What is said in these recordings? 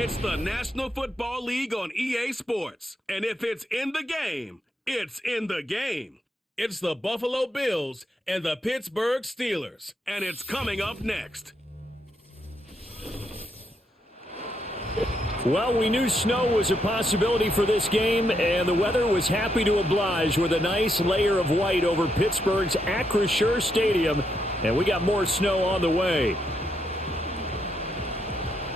It's the National Football League on EA Sports. And if it's in the game, it's in the game. It's the Buffalo Bills and the Pittsburgh Steelers. And it's coming up next. Well, we knew snow was a possibility for this game, and the weather was happy to oblige with a nice layer of white over Pittsburgh's Acrisure Stadium, and we got more snow on the way.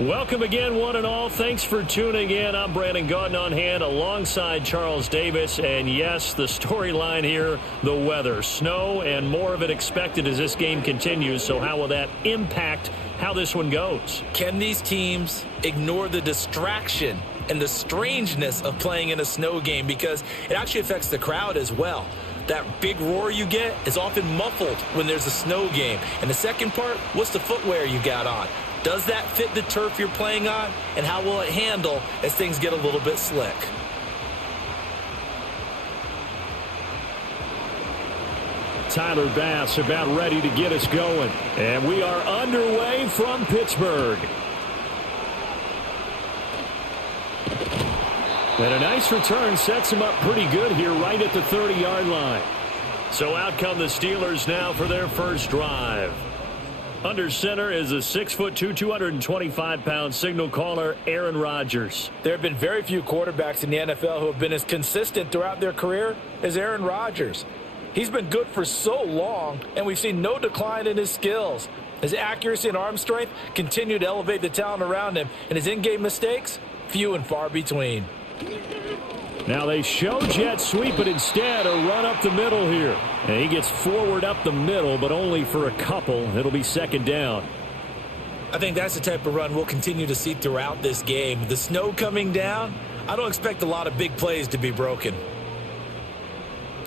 Welcome again, one and all. Thanks for tuning in. I'm Brandon Gaudin on hand alongside Charles Davis. And yes, the storyline here, the weather. Snow and more of it expected as this game continues. So how will that impact how this one goes? Can these teams ignore the distraction and the strangeness of playing in a snow game? Because it actually affects the crowd as well. That big roar you get is often muffled when there's a snow game. And the second part, what's the footwear you got on? Does that fit the turf you're playing on? And how will it handle as things get a little bit slick? Tyler Bass about ready to get us going. And we are underway from Pittsburgh. And a nice return sets him up pretty good here right at the 30-yard line. So out come the Steelers now for their first drive. Under center is a 6'2", 225-pound signal caller, Aaron Rodgers. There have been very few quarterbacks in the NFL who have been as consistent throughout their career as Aaron Rodgers. He's been good for so long, and we've seen no decline in his skills. His accuracy and arm strength continue to elevate the talent around him, and his in-game mistakes, few and far between. Now they show jet sweep, but instead a run up the middle here. And he gets forward up the middle, but only for a couple. It'll be second down. I think that's the type of run we'll continue to see throughout this game. The snow coming down, I don't expect a lot of big plays to be broken.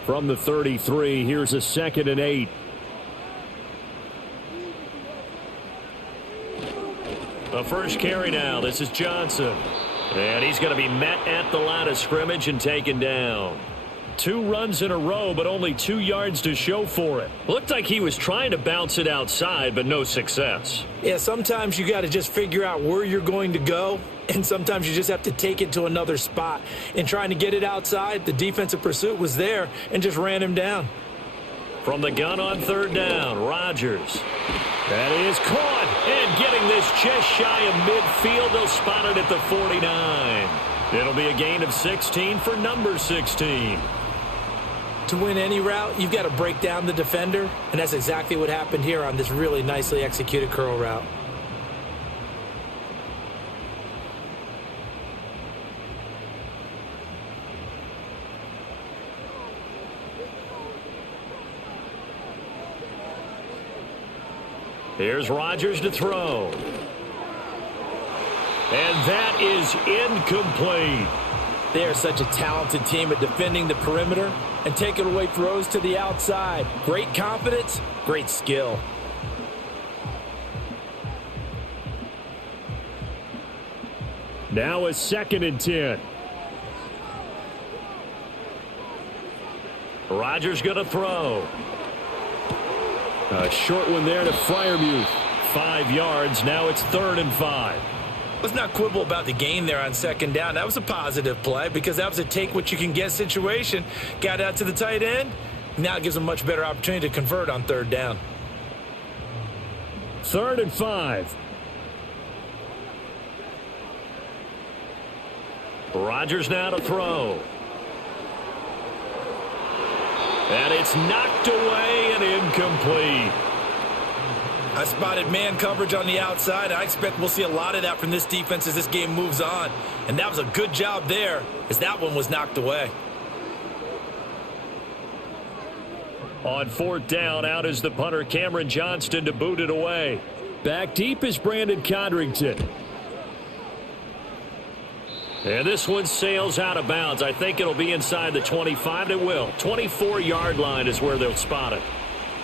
From the 33, here's a 2nd and 8. The first carry now. This is Johnson. And he's going to be met at the line of scrimmage and taken down. 2 runs in a row, but only 2 yards to show for it. Looked like he was trying to bounce it outside, but no success. Yeah, sometimes you got to just figure out where you're going to go, and sometimes you just have to take it to another spot. And trying to get it outside, the defensive pursuit was there and just ran him down. From the gun on 3rd down, Rodgers. That is caught, and getting this just shy of midfield. They'll spot it at the 49. It'll be a gain of 16 for number 16. To win any route, you've got to break down the defender, and that's exactly what happened here on this really nicely executed curl route. Here's Rodgers to throw. And that is incomplete. They are such a talented team at defending the perimeter and taking away throws to the outside. Great confidence, great skill. Now a 2nd and 10. Rodgers going to throw. A short one there to Freiermuth. 5 yards. Now it's 3rd and 5. Let's not quibble about the gain there on 2nd down. That was a positive play because that was a take-what-you-can-get situation. Got out to the tight end. Now it gives them a much better opportunity to convert on 3rd down. 3rd and 5. Rodgers now to throw. And it's knocked away and incomplete. I spotted man coverage on the outside. I expect we'll see a lot of that from this defense as this game moves on. And that was a good job there as that one was knocked away. On 4th down, out is the punter Cameron Johnston to boot it away. Back deep is Brandon Codrington. And this one sails out of bounds. I think it'll be inside the 25. It will. 24-yard line is where they'll spot it.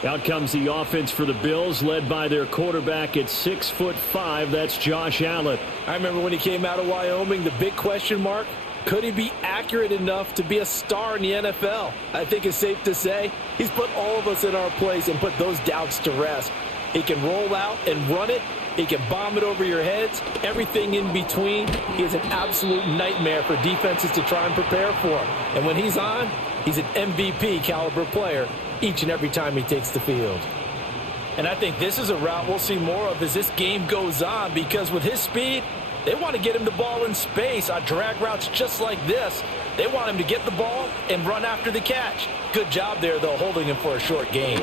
Out comes the offense for the Bills, led by their quarterback at 6'5". That's Josh Allen. I remember when he came out of Wyoming, the big question mark, could he be accurate enough to be a star in the NFL? I think it's safe to say he's put all of us in our place and put those doubts to rest. He can roll out and run it. He can bomb it over your heads. Everything in between. He is an absolute nightmare for defenses to try and prepare for. And when he's on, he's an MVP caliber player each and every time he takes the field. And I think this is a route we'll see more of as this game goes on, because with his speed, they want to get him the ball in space on drag routes just like this. They want him to get the ball and run after the catch. Good job there, though, holding him for a short gain.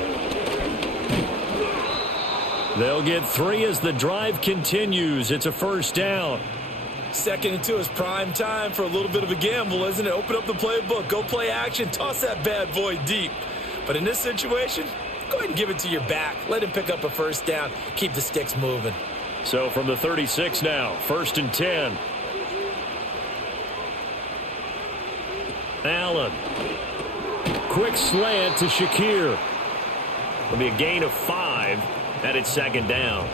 They'll get 3 as the drive continues. It's a first down. 2nd and 2 is prime time for a little bit of a gamble, isn't it? Open up the playbook, go play action, toss that bad boy deep. But in this situation, go ahead and give it to your back. Let him pick up a first down. Keep the sticks moving. So from the 36 now, 1st and 10. Allen. Quick slant to Shakir. It'll be a gain of 5, and it's 2nd down.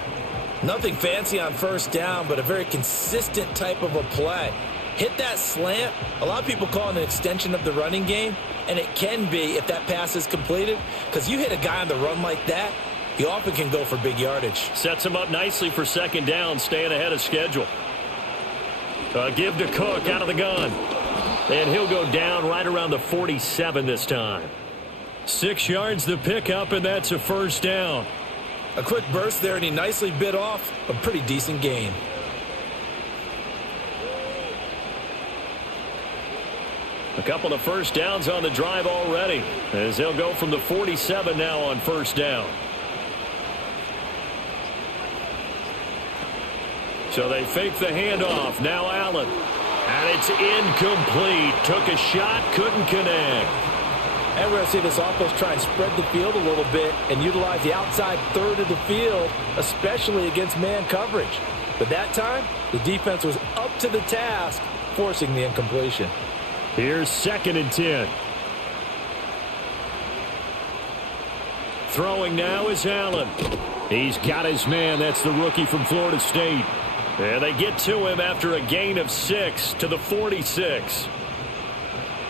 Nothing fancy on first down, but a very consistent type of a play. Hit that slant. A lot of people call it an extension of the running game, and it can be if that pass is completed, because you hit a guy on the run like that, he often can go for big yardage. Sets him up nicely for 2nd down, staying ahead of schedule. Give to Cook out of the gun. And he'll go down right around the 47 this time. 6 yards the pickup, and that's a first down. A quick burst there, and he nicely bit off a pretty decent gain. A couple of first downs on the drive already, as they'll go from the 47 now on first down. So they fake the handoff. Now Allen. And it's incomplete. Took a shot, couldn't connect. And we're going to see this offense try and spread the field a little bit and utilize the outside third of the field, especially against man coverage. But that time, the defense was up to the task, forcing the incompletion. Here's 2nd and 10. Throwing now is Allen. He's got his man. That's the rookie from Florida State. And they get to him after a gain of 6 to the 46.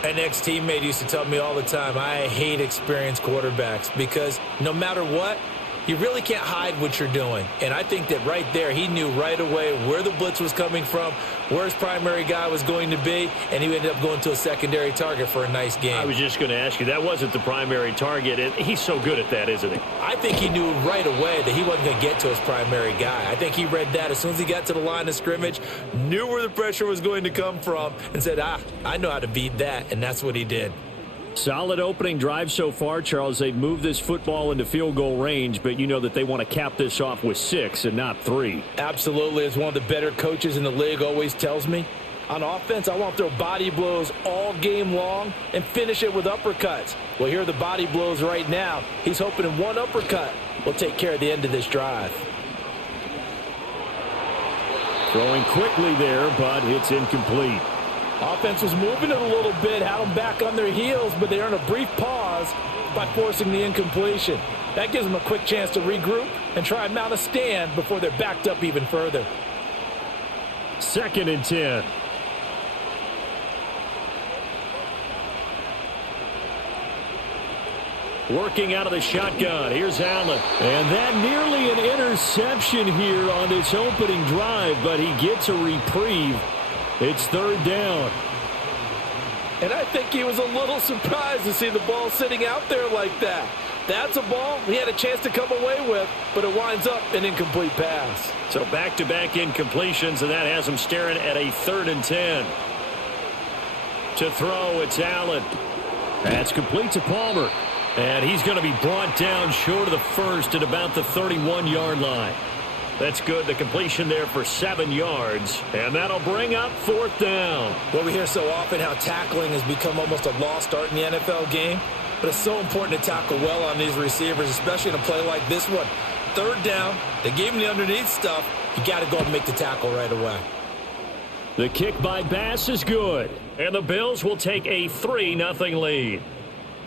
An ex-teammate used to tell me all the time, I hate experienced quarterbacks because no matter what, you really can't hide what you're doing. And I think that right there, he knew right away where the blitz was coming from, where his primary guy was going to be, and he ended up going to a secondary target for a nice game. I was just going to ask you, that wasn't the primary target. He's so good at that, isn't he? I think he knew right away that he wasn't going to get to his primary guy. I think he read that as soon as he got to the line of scrimmage, knew where the pressure was going to come from, and said, I know how to beat that, and that's what he did. Solid opening drive so far, Charles. They've moved this football into field goal range, but you know that they want to cap this off with 6 and not 3. Absolutely. As one of the better coaches in the league always tells me, on offense, I want to throw body blows all game long and finish it with uppercuts. Well, here are the body blows right now. He's hoping in one uppercut will take care of the end of this drive. Throwing quickly there, but it's incomplete. Offense was moving it a little bit, had them back on their heels, but they earned a brief pause by forcing the incompletion. That gives them a quick chance to regroup and try and mount a stand before they're backed up even further. 2nd and 10. Working out of the shotgun. Here's Allen. And that nearly an interception here on this opening drive, but he gets a reprieve. It's 3rd down. And I think he was a little surprised to see the ball sitting out there like that. That's a ball he had a chance to come away with, but it winds up an incomplete pass. So back-to-back incompletions, and that has him staring at a 3rd and 10. To throw, it's Allen. That's complete to Palmer. And he's going to be brought down short of the first at about the 31-yard line. That's good. The completion there for 7 yards. And that'll bring up 4th down. Well, we hear so often how tackling has become almost a lost art in the NFL game. But it's so important to tackle well on these receivers, especially in a play like this one. 3rd down. They gave him the underneath stuff. You got to go and make the tackle right away. The kick by Bass is good. And the Bills will take a 3-0 lead.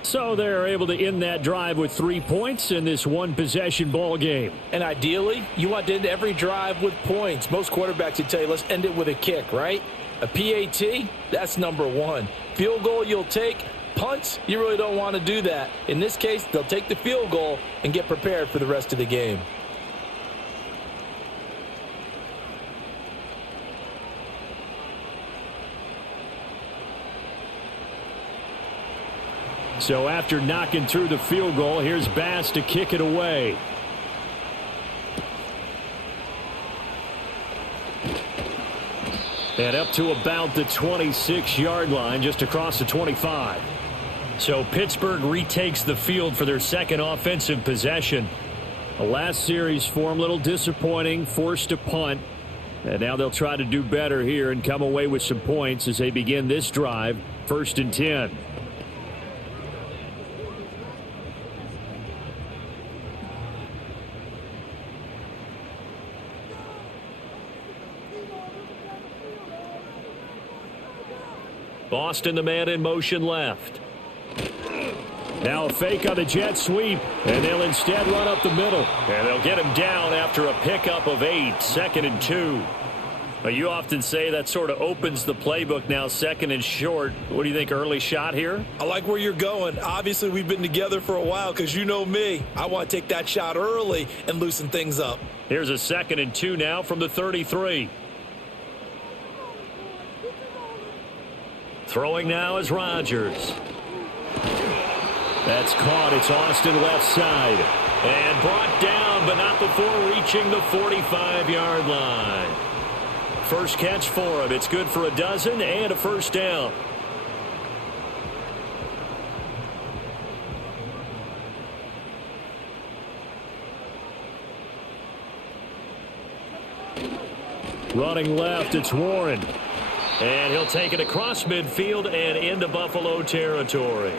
So they're able to end that drive with 3 points in this one-possession ball game. And ideally, you want to end every drive with points. Most quarterbacks would tell you, let's end it with a kick, right? A PAT, that's number 1. Field goal you'll take. Punts, you really don't want to do that. In this case, they'll take the field goal and get prepared for the rest of the game. So after knocking through the field goal, here's Bass to kick it away. And up to about the 26-yard line, just across the 25. So Pittsburgh retakes the field for their second offensive possession. The last series for them, a little disappointing, forced to punt. And now they'll try to do better here and come away with some points as they begin this drive, 1st and 10. Boston, the man in motion left. Now a fake on the jet sweep, and they'll instead run up the middle. And they'll get him down after a pickup of 8, 2nd and 2. But you often say that sort of opens the playbook now, 2nd and short. What do you think, early shot here? I like where you're going. Obviously, we've been together for a while because you know me. I want to take that shot early and loosen things up. Here's a 2nd and 2 now from the 33. Throwing now is Rodgers. That's caught. It's Austin left side. And brought down, but not before reaching the 45-yard line. First catch for him. It's good for a dozen and a first down. Running left, it's Warren. And he'll take it across midfield and into Buffalo territory.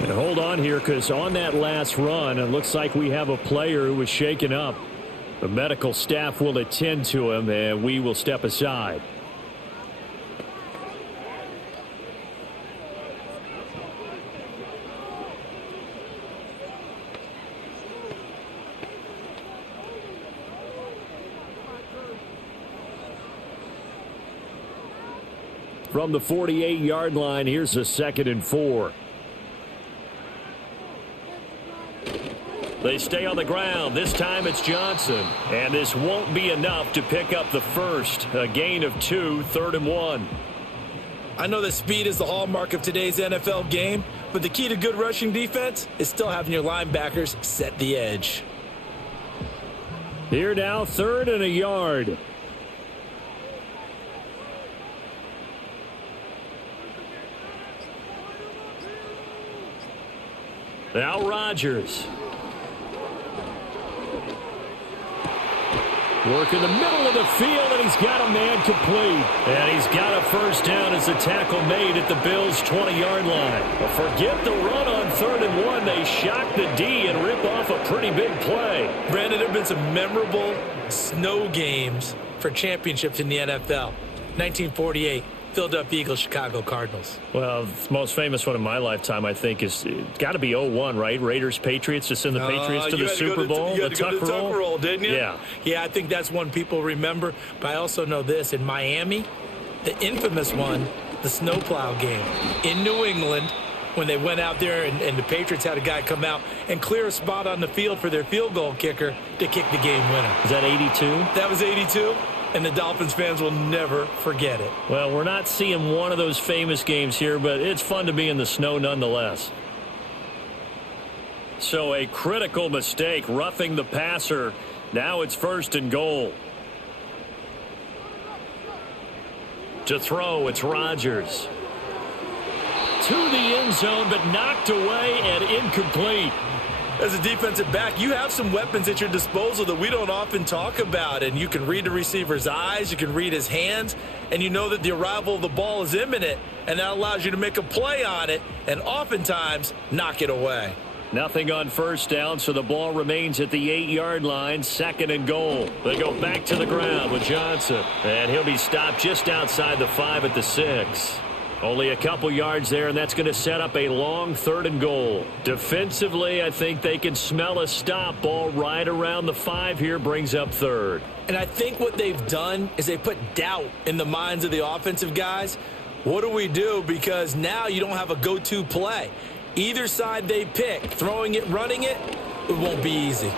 And hold on here, because on that last run, it looks like we have a player who was shaken up. The medical staff will attend to him, and we will step aside. From the 48-yard line, here's a 2nd and 4. They stay on the ground. This time it's Johnson. And this won't be enough to pick up the first. A gain of 2, 3rd and 1. I know that speed is the hallmark of today's NFL game, but the key to good rushing defense is still having your linebackers set the edge. Here now, 3rd and a yard. Now Rodgers. Work in the middle of the field, and he's got a man complete. And he's got a first down as the tackle made at the Bills' 20-yard line. But forget the run on 3rd and 1. They shock the D and rip off a pretty big play. Brandon, there have been some memorable snow games for championships in the NFL. 1948. Philadelphia Eagles, Chicago Cardinals. Well, the most famous one in my lifetime, I think, is got to be 01, right? Raiders, Patriots, to send the Patriots to the Super Bowl. You had to go to the Tuck roll, didn't you? Yeah. Yeah, I think that's one people remember. But I also know this. In Miami, the infamous one, the snowplow game in New England, when they went out there and the Patriots had a guy come out and clear a spot on the field for their field goal kicker to kick the game winner. Is that 82? That was 82. And the Dolphins fans will never forget it. Well, we're not seeing one of those famous games here, but it's fun to be in the snow nonetheless. So a critical mistake, roughing the passer. Now it's 1st and goal. To throw, it's Rodgers. To the end zone, but knocked away and incomplete. As a defensive back, you have some weapons at your disposal that we don't often talk about, and you can read the receiver's eyes, you can read his hands, and you know that the arrival of the ball is imminent, and that allows you to make a play on it and oftentimes knock it away. Nothing on first down, so the ball remains at the 8-yard line, 2nd and goal. They go back to the ground with Johnson, and he'll be stopped just outside the 5 at the 6. Only a couple yards there, and that's going to set up a long 3rd and goal. Defensively, I think they can smell a stop. Ball right around the 5 here brings up 3rd. And I think what they've done is they put doubt in the minds of the offensive guys. What do we do? Because now you don't have a go-to play. Either side they pick, throwing it, running it, it won't be easy.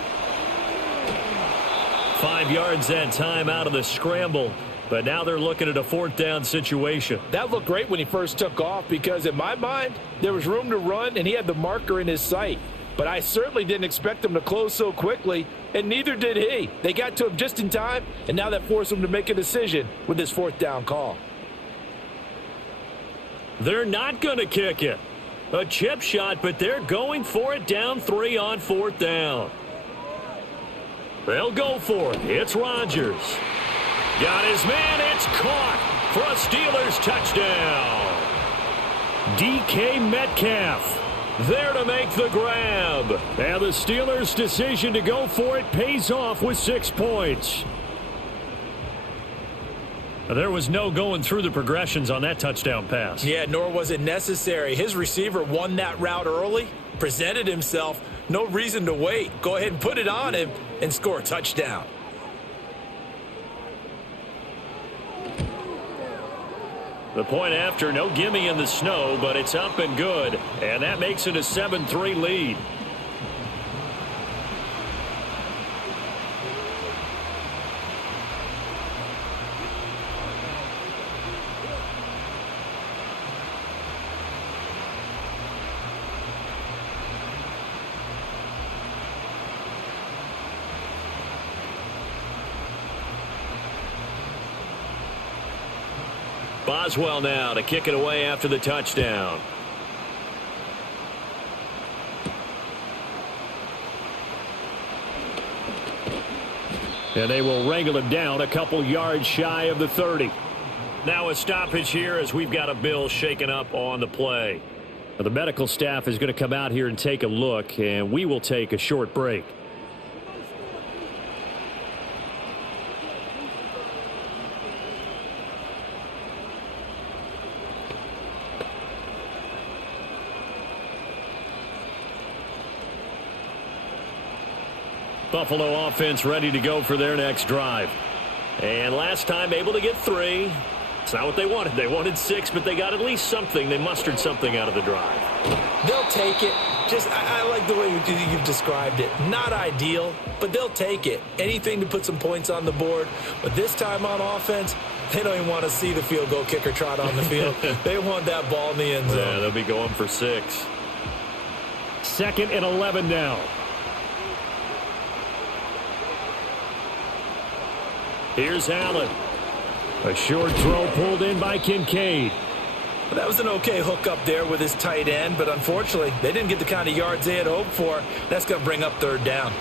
5 yards that time out of the scramble. But now they're looking at a fourth down situation. That looked great when he first took off because in my mind, there was room to run and he had the marker in his sight. But I certainly didn't expect him to close so quickly, and neither did he. They got to him just in time, and now that forced him to make a decision with this fourth down call. They're not going to kick it. A chip shot, but they're going for it down 3 on fourth down. They'll go for it. It's Rodgers. Got his man. It's caught for a Steelers touchdown. DK Metcalf there to make the grab. And the Steelers' decision to go for it pays off with 6 points. There was no going through the progressions on that touchdown pass. Yeah, nor was it necessary. His receiver won that route early, presented himself. No reason to wait. Go ahead and put it on him and score a touchdown. The point after, no gimme in the snow, but it's up and good. And that makes it a 7-3 lead. Boswell now to kick it away after the touchdown. And they will wrangle him down a couple yards shy of the 30. Now a stoppage here as we've got a Bill shaken up on the play. Now the medical staff is going to come out here and take a look, and we will take a short break. Buffalo offense ready to go for their next drive. And last time able to get 3. It's not what they wanted. They wanted 6, but they got at least something. They mustered something out of the drive. They'll take it. I like the way you've described it. Not ideal, but they'll take it. Anything to put some points on the board. But this time on offense, they don't even want to see the field goal kicker trot on the field. They want that ball in the end zone. Yeah, they'll be going for 6. 2nd and 11 now. Here's Allen. A short throw pulled in by Kincaid. Well, that was an okay hook up there with his tight end, but unfortunately, they didn't get the kind of yards they had hoped for. That's going to bring up 3rd down.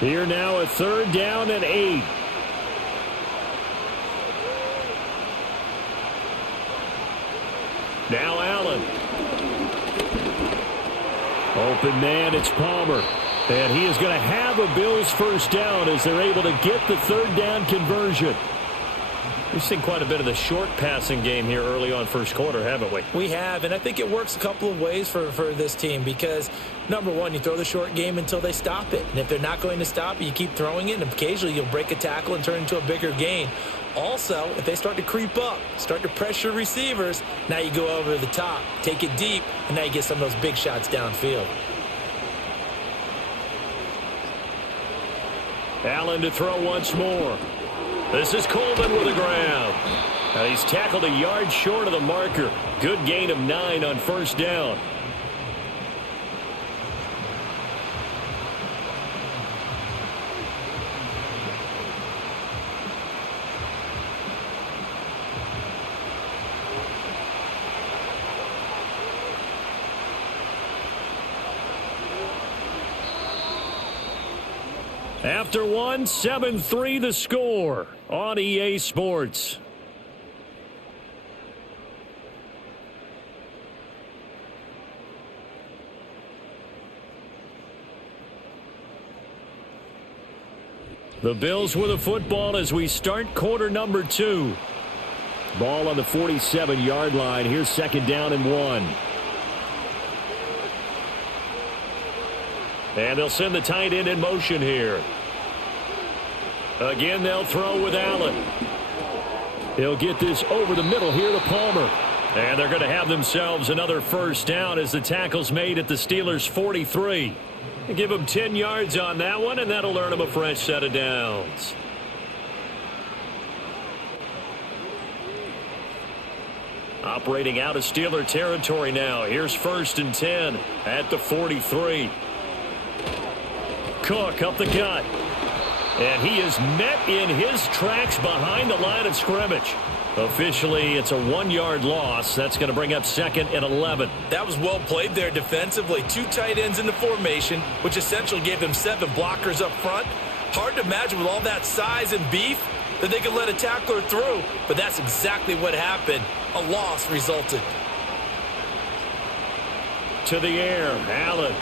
Here now a 3rd down and 8. Now Allen. Open man, it's Palmer. And he is going to have a Bills first down as they're able to get the 3rd down conversion. We've seen quite a bit of the short passing game here early on first quarter, haven't we? We have, and I think it works a couple of ways for this team because, number one, you throw the short game until they stop it. And if they're not going to stop it, you keep throwing it, and occasionally you'll break a tackle and turn into a bigger gain. Also, if they start to creep up, start to pressure receivers, now you go over the top, take it deep, and now you get some of those big shots downfield. Allen to throw once more. This is Coleman with a grab. Now he's tackled a yard short of the marker. Good gain of 9 on first down. After 1, 7-3 the score on EA Sports. The Bills with the football as we start quarter number 2. Ball on the 47-yard line. Here's 2nd down and 1. And they'll send the tight end in motion here. Again, they'll throw with Allen. He'll get this over the middle here to Palmer. And they're going to have themselves another first down as the tackle's made at the Steelers' 43. Give them 10 yards on that one, and that'll earn them a fresh set of downs. Operating out of Steeler territory now. Here's 1st and 10 at the 43. Cook up the gut. And he is met in his tracks behind the line of scrimmage. Officially, it's a 1-yard loss. That's going to bring up 2nd and 11. That was well played there defensively. 2 tight ends in the formation, which essentially gave them 7 blockers up front. Hard to imagine with all that size and beef that they could let a tackler through, but that's exactly what happened. A loss resulted. To the air, Allen.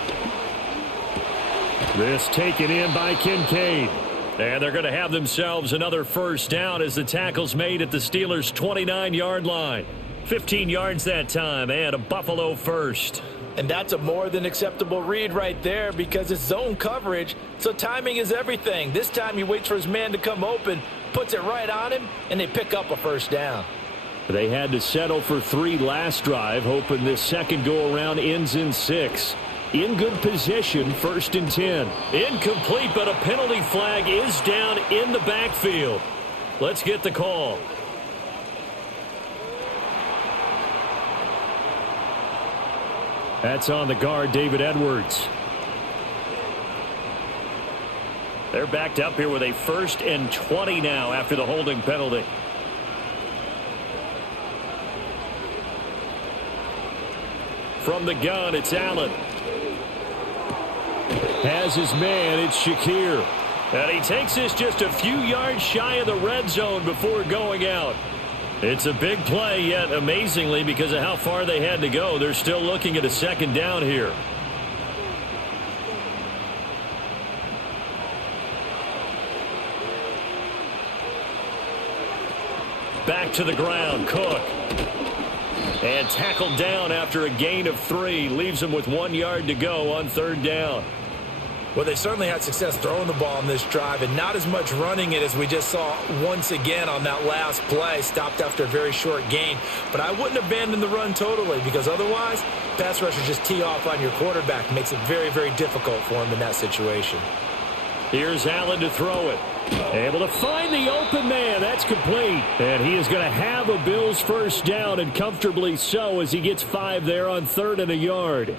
This taken in by Kincaid. And they're going to have themselves another first down as the tackle's made at the Steelers' 29-yard line. 15 yards that time and a Buffalo first. And that's a more than acceptable read right there because it's zone coverage, so timing is everything. This time he waits for his man to come open, puts it right on him, and they pick up a first down. They had to settle for 3 last drive, hoping this second go-around ends in 6. In good position, 1st and 10. Incomplete, but a penalty flag is down in the backfield. Let's get the call. That's on the guard, David Edwards. They're backed up here with a 1st and 20 now after the holding penalty. From the gun, it's Allen. Has his man, it's Shakir. And he takes this just a few yards shy of the red zone before going out. It's a big play, yet amazingly, because of how far they had to go, they're still looking at a 2nd down here. Back to the ground, Cook. And tackled down after a gain of 3. Leaves him with 1 yard to go on 3rd down. Well, they certainly had success throwing the ball on this drive and not as much running it as we just saw once again on that last play. Stopped after a very short gain. But I wouldn't abandon the run totally because otherwise, pass rushers just tee off on your quarterback. Makes it very, very difficult for him in that situation. Here's Allen to throw it. Able to find the open man. That's complete. And he is going to have a Bills first down, and comfortably so, as he gets 5 there on 3rd and a yard.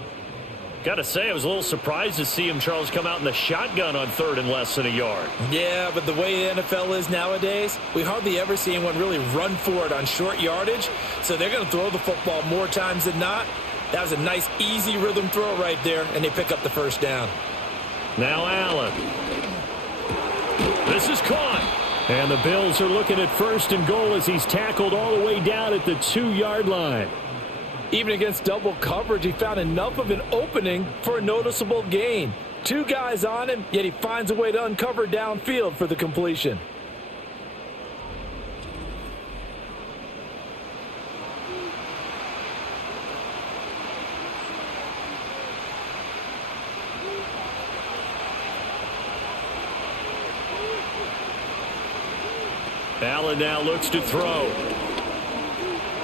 Got to say, I was a little surprised to see him, Charles, come out in the shotgun on 3rd and less than a yard. Yeah, but the way the NFL is nowadays, we hardly ever see anyone really run for it on short yardage. So they're going to throw the football more times than not. That was a nice, easy rhythm throw right there, and they pick up the first down. Now Allen. This is caught. And the Bills are looking at 1st and goal as he's tackled all the way down at the 2-yard line. Even against double coverage, he found enough of an opening for a noticeable gain. 2 guys on him, yet he finds a way to uncover downfield for the completion. Allen now looks to throw.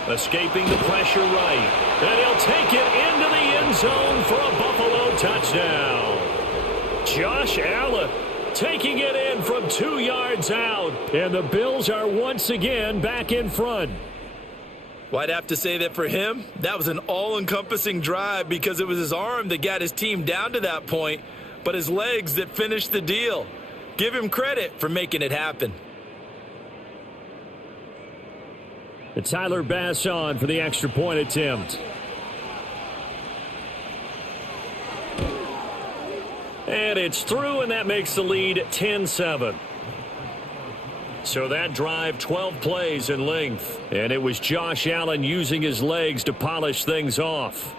Escaping the pressure right. And he'll take it into the end zone for a Buffalo touchdown. Josh Allen taking it in from 2 yards out. And the Bills are once again back in front. Well, I'd have to say that for him, that was an all-encompassing drive because it was his arm that got his team down to that point, but his legs that finished the deal. Give him credit for making it happen. And Tyler Bass on for the extra point attempt. And it's through, and that makes the lead 10-7. So that drive, 12 plays in length. And it was Josh Allen using his legs to polish things off.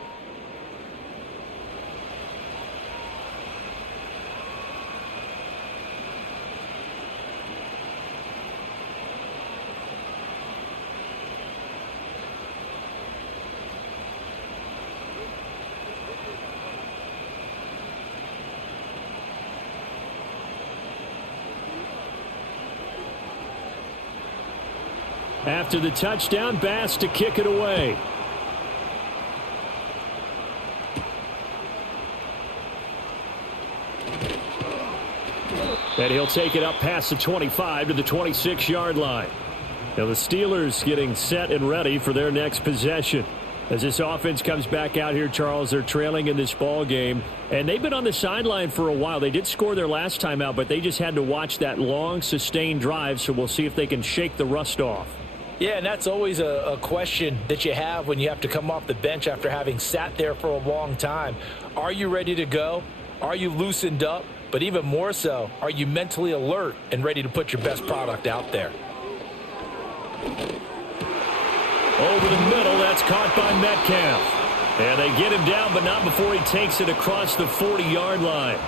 After the touchdown, Bass to kick it away. And he'll take it up past the 25 to the 26-yard line. Now the Steelers getting set and ready for their next possession. As this offense comes back out here, Charles, they're trailing in this ball game. And they've been on the sideline for a while. They did score their last time out, but they just had to watch that long, sustained drive. So we'll see if they can shake the rust off. Yeah, and that's always a question that you have when you have to come off the bench after having sat there for a long time. Are you ready to go? Are you loosened up? But even more so, are you mentally alert and ready to put your best product out there? Over the middle, that's caught by Metcalf. And they get him down, but not before he takes it across the 40-yard line.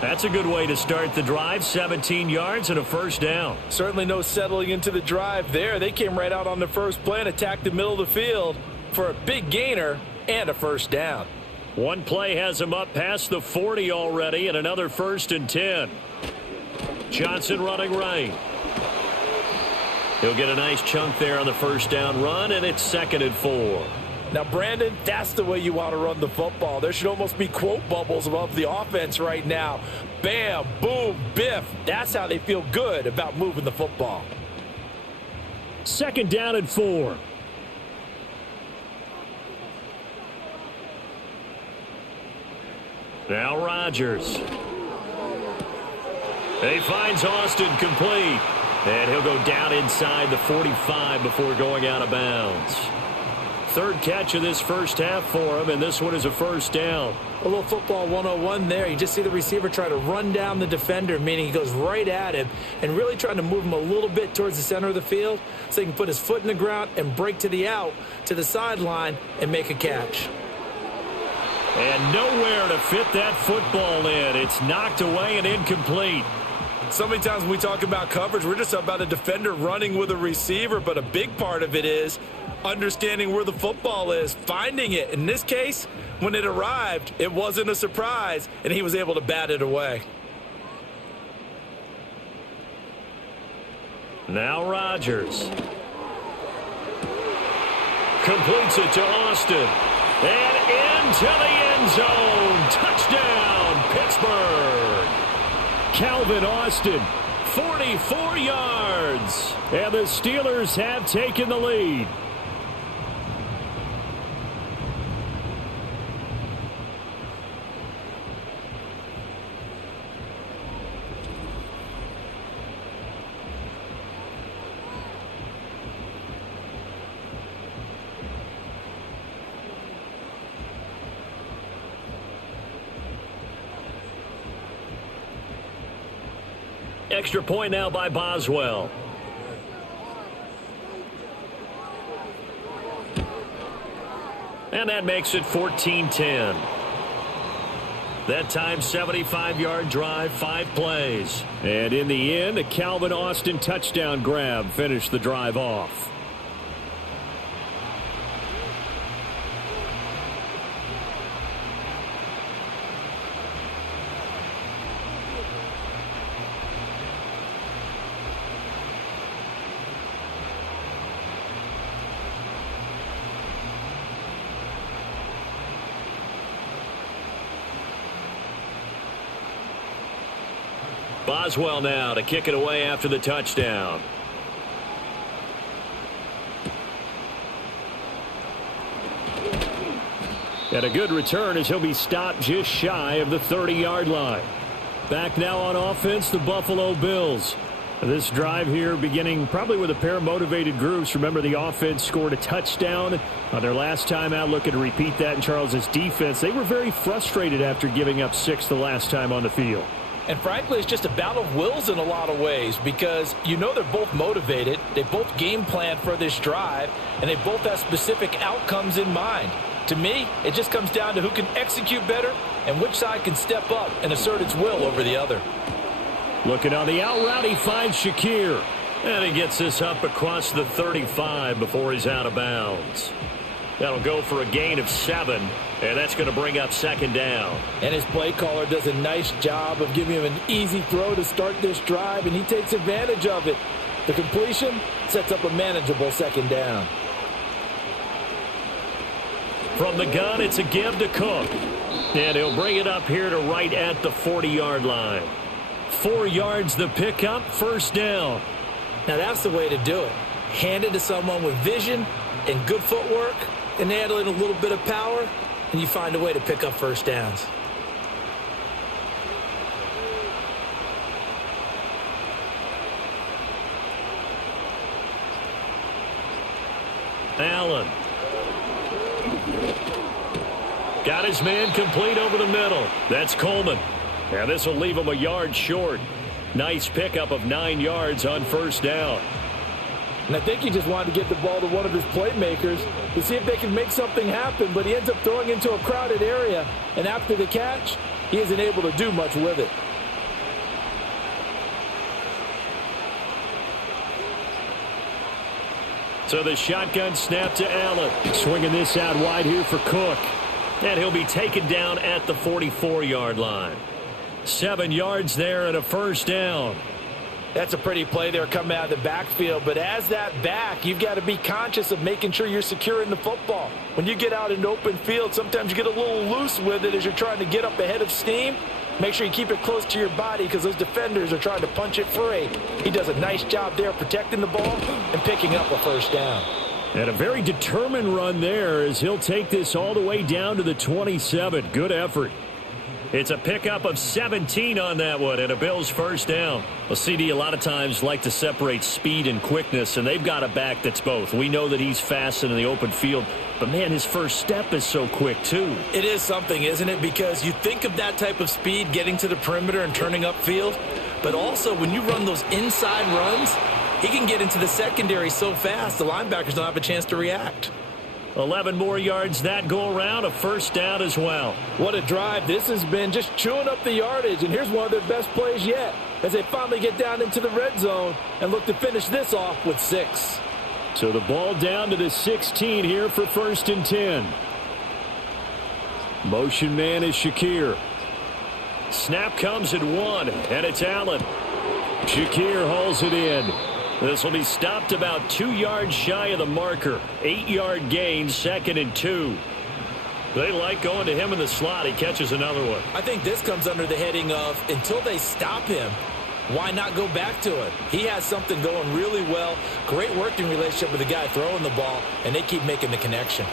That's a good way to start the drive, 17 yards and a first down. Certainly no settling into the drive there. They came right out on the first play and attacked the middle of the field for a big gainer and a first down. One play has him up past the 40 already, and another 1st and 10. Johnson running right. He'll get a nice chunk there on the first down run, and it's 2nd and 4. Now, Brandon, that's the way you want to run the football. There should almost be quote bubbles above the offense right now. Bam, boom, biff. That's how they feel good about moving the football. 2nd down and 4. Now Rodgers. He finds Austin complete. And he'll go down inside the 45 before going out of bounds. 3rd catch of this first half for him, and this one is a first down. A little football 101 there. You just see the receiver try to run down the defender, meaning he goes right at him and really trying to move him a little bit towards the center of the field so he can put his foot in the ground and break to the out, to the sideline, and make a catch. And nowhere to fit that football in. It's knocked away and incomplete. So many times when we talk about coverage, we're just about a defender running with a receiver, but a big part of it is understanding where the football is, finding it. In this case, when it arrived, it wasn't a surprise, and he was able to bat it away. Now Rodgers. Completes it to Austin. And into the end zone. Touchdown, Pittsburgh. Calvin Austin, 44 yards. And the Steelers have taken the lead. Extra point now by Boswell. And that makes it 14-10. That time, 75-yard drive, 5 plays. And in the end, a Calvin Austin touchdown grab finished the drive off. Boswell now to kick it away after the touchdown. And a good return as he'll be stopped just shy of the 30-yard line. Back now on offense, the Buffalo Bills. This drive here beginning probably with a pair of motivated groups. Remember, the offense scored a touchdown on their last time out. Looking to repeat that in Charles's defense. They were very frustrated after giving up 6 the last time on the field. And frankly, it's just a battle of wills in a lot of ways because you know they're both motivated. They both game plan for this drive, and they both have specific outcomes in mind. To me, it just comes down to who can execute better and which side can step up and assert its will over the other. Looking on the out route, he finds Shakir. And he gets this up across the 35 before he's out of bounds. That'll go for a gain of 7, and that's going to bring up 2nd down. And his play caller does a nice job of giving him an easy throw to start this drive, and he takes advantage of it. The completion sets up a manageable 2nd down. From the gun, it's a give to Cook. And he'll bring it up here to right at the 40-yard line. 4 yards the pickup, first down. Now that's the way to do it. Hand it to someone with vision and good footwork, and add in a little bit of power, and you find a way to pick up first downs. Allen. Got his man complete over the middle. That's Coleman. And this will leave him a yard short. Nice pickup of 9 yards on first down. And I think he just wanted to get the ball to one of his playmakers to see if they can make something happen, but he ends up throwing into a crowded area, and after the catch, he isn't able to do much with it. So the shotgun snap to Allen. Swinging this out wide here for Cook. And he'll be taken down at the 44-yard line. 7 yards there and a first down. That's a pretty play there coming out of the backfield, but as that back, you've got to be conscious of making sure you're securing the football. When you get out in open field, sometimes you get a little loose with it as you're trying to get up ahead of steam. Make sure you keep it close to your body because those defenders are trying to punch it free. He does a nice job there protecting the ball and picking up a first down. And a very determined run there as he'll take this all the way down to the 27. Good effort. It's a pickup of 17 on that one and a Bills first down. Well, CD a lot of times like to separate speed and quickness, and they've got a back that's both. We know that he's fast in the open field, but, man, his first step is so quick, too. It is something, isn't it? Because you think of that type of speed getting to the perimeter and turning upfield, but also when you run those inside runs, he can get into the secondary so fast the linebackers don't have a chance to react. 11 more yards that go around, a first down as well. What a drive. This has been just chewing up the yardage, and here's one of their best plays yet as they finally get down into the red zone and look to finish this off with 6. So the ball down to the 16 here for first and 10. Motion man is Shakir. Snap comes at 1, and it's Allen. Shakir hauls it in. This will be stopped about 2 yards shy of the marker. 8-yard gain, 2nd and 2. They like going to him in the slot. He catches another one. I think this comes under the heading of until they stop him, why not go back to it? He has something going really well. Great working relationship with the guy throwing the ball, and they keep making the connection.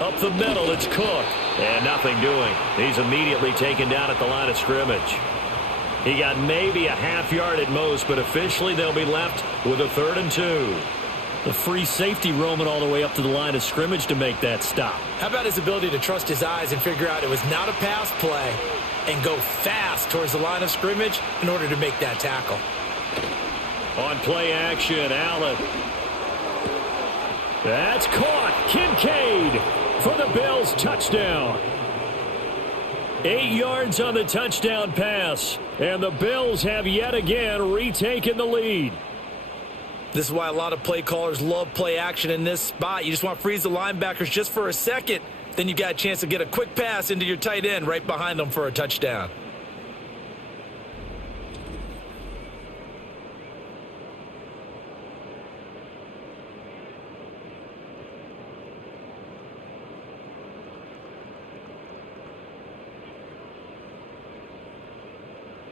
Up the middle, it's Cook. And nothing doing. He's immediately taken down at the line of scrimmage. He got maybe a half yard at most, but officially they'll be left with a 3rd and 2. The free safety roaming all the way up to the line of scrimmage to make that stop. How about his ability to trust his eyes and figure out it was not a pass play and go fast towards the line of scrimmage in order to make that tackle. On play action, Allen. That's caught. Kincaid for the Bills touchdown. 8 yards on the touchdown pass, and the Bills have yet again retaken the lead. This is why a lot of play callers love play action in this spot. You just want to freeze the linebackers just for a second. Then you got a chance to get a quick pass into your tight end right behind them for a touchdown.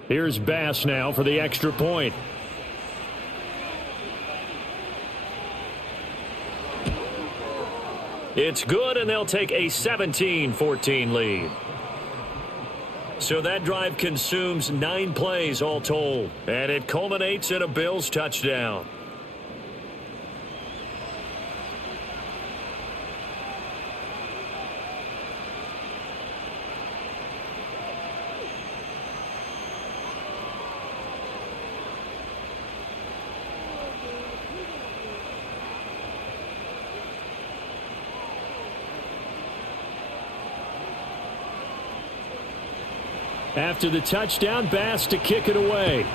Here's Bass now for the extra point. It's good, and they'll take a 17-14 lead. So that drive consumes 9 plays all told, and it culminates in a Bills touchdown. After the touchdown, Bass to kick it away.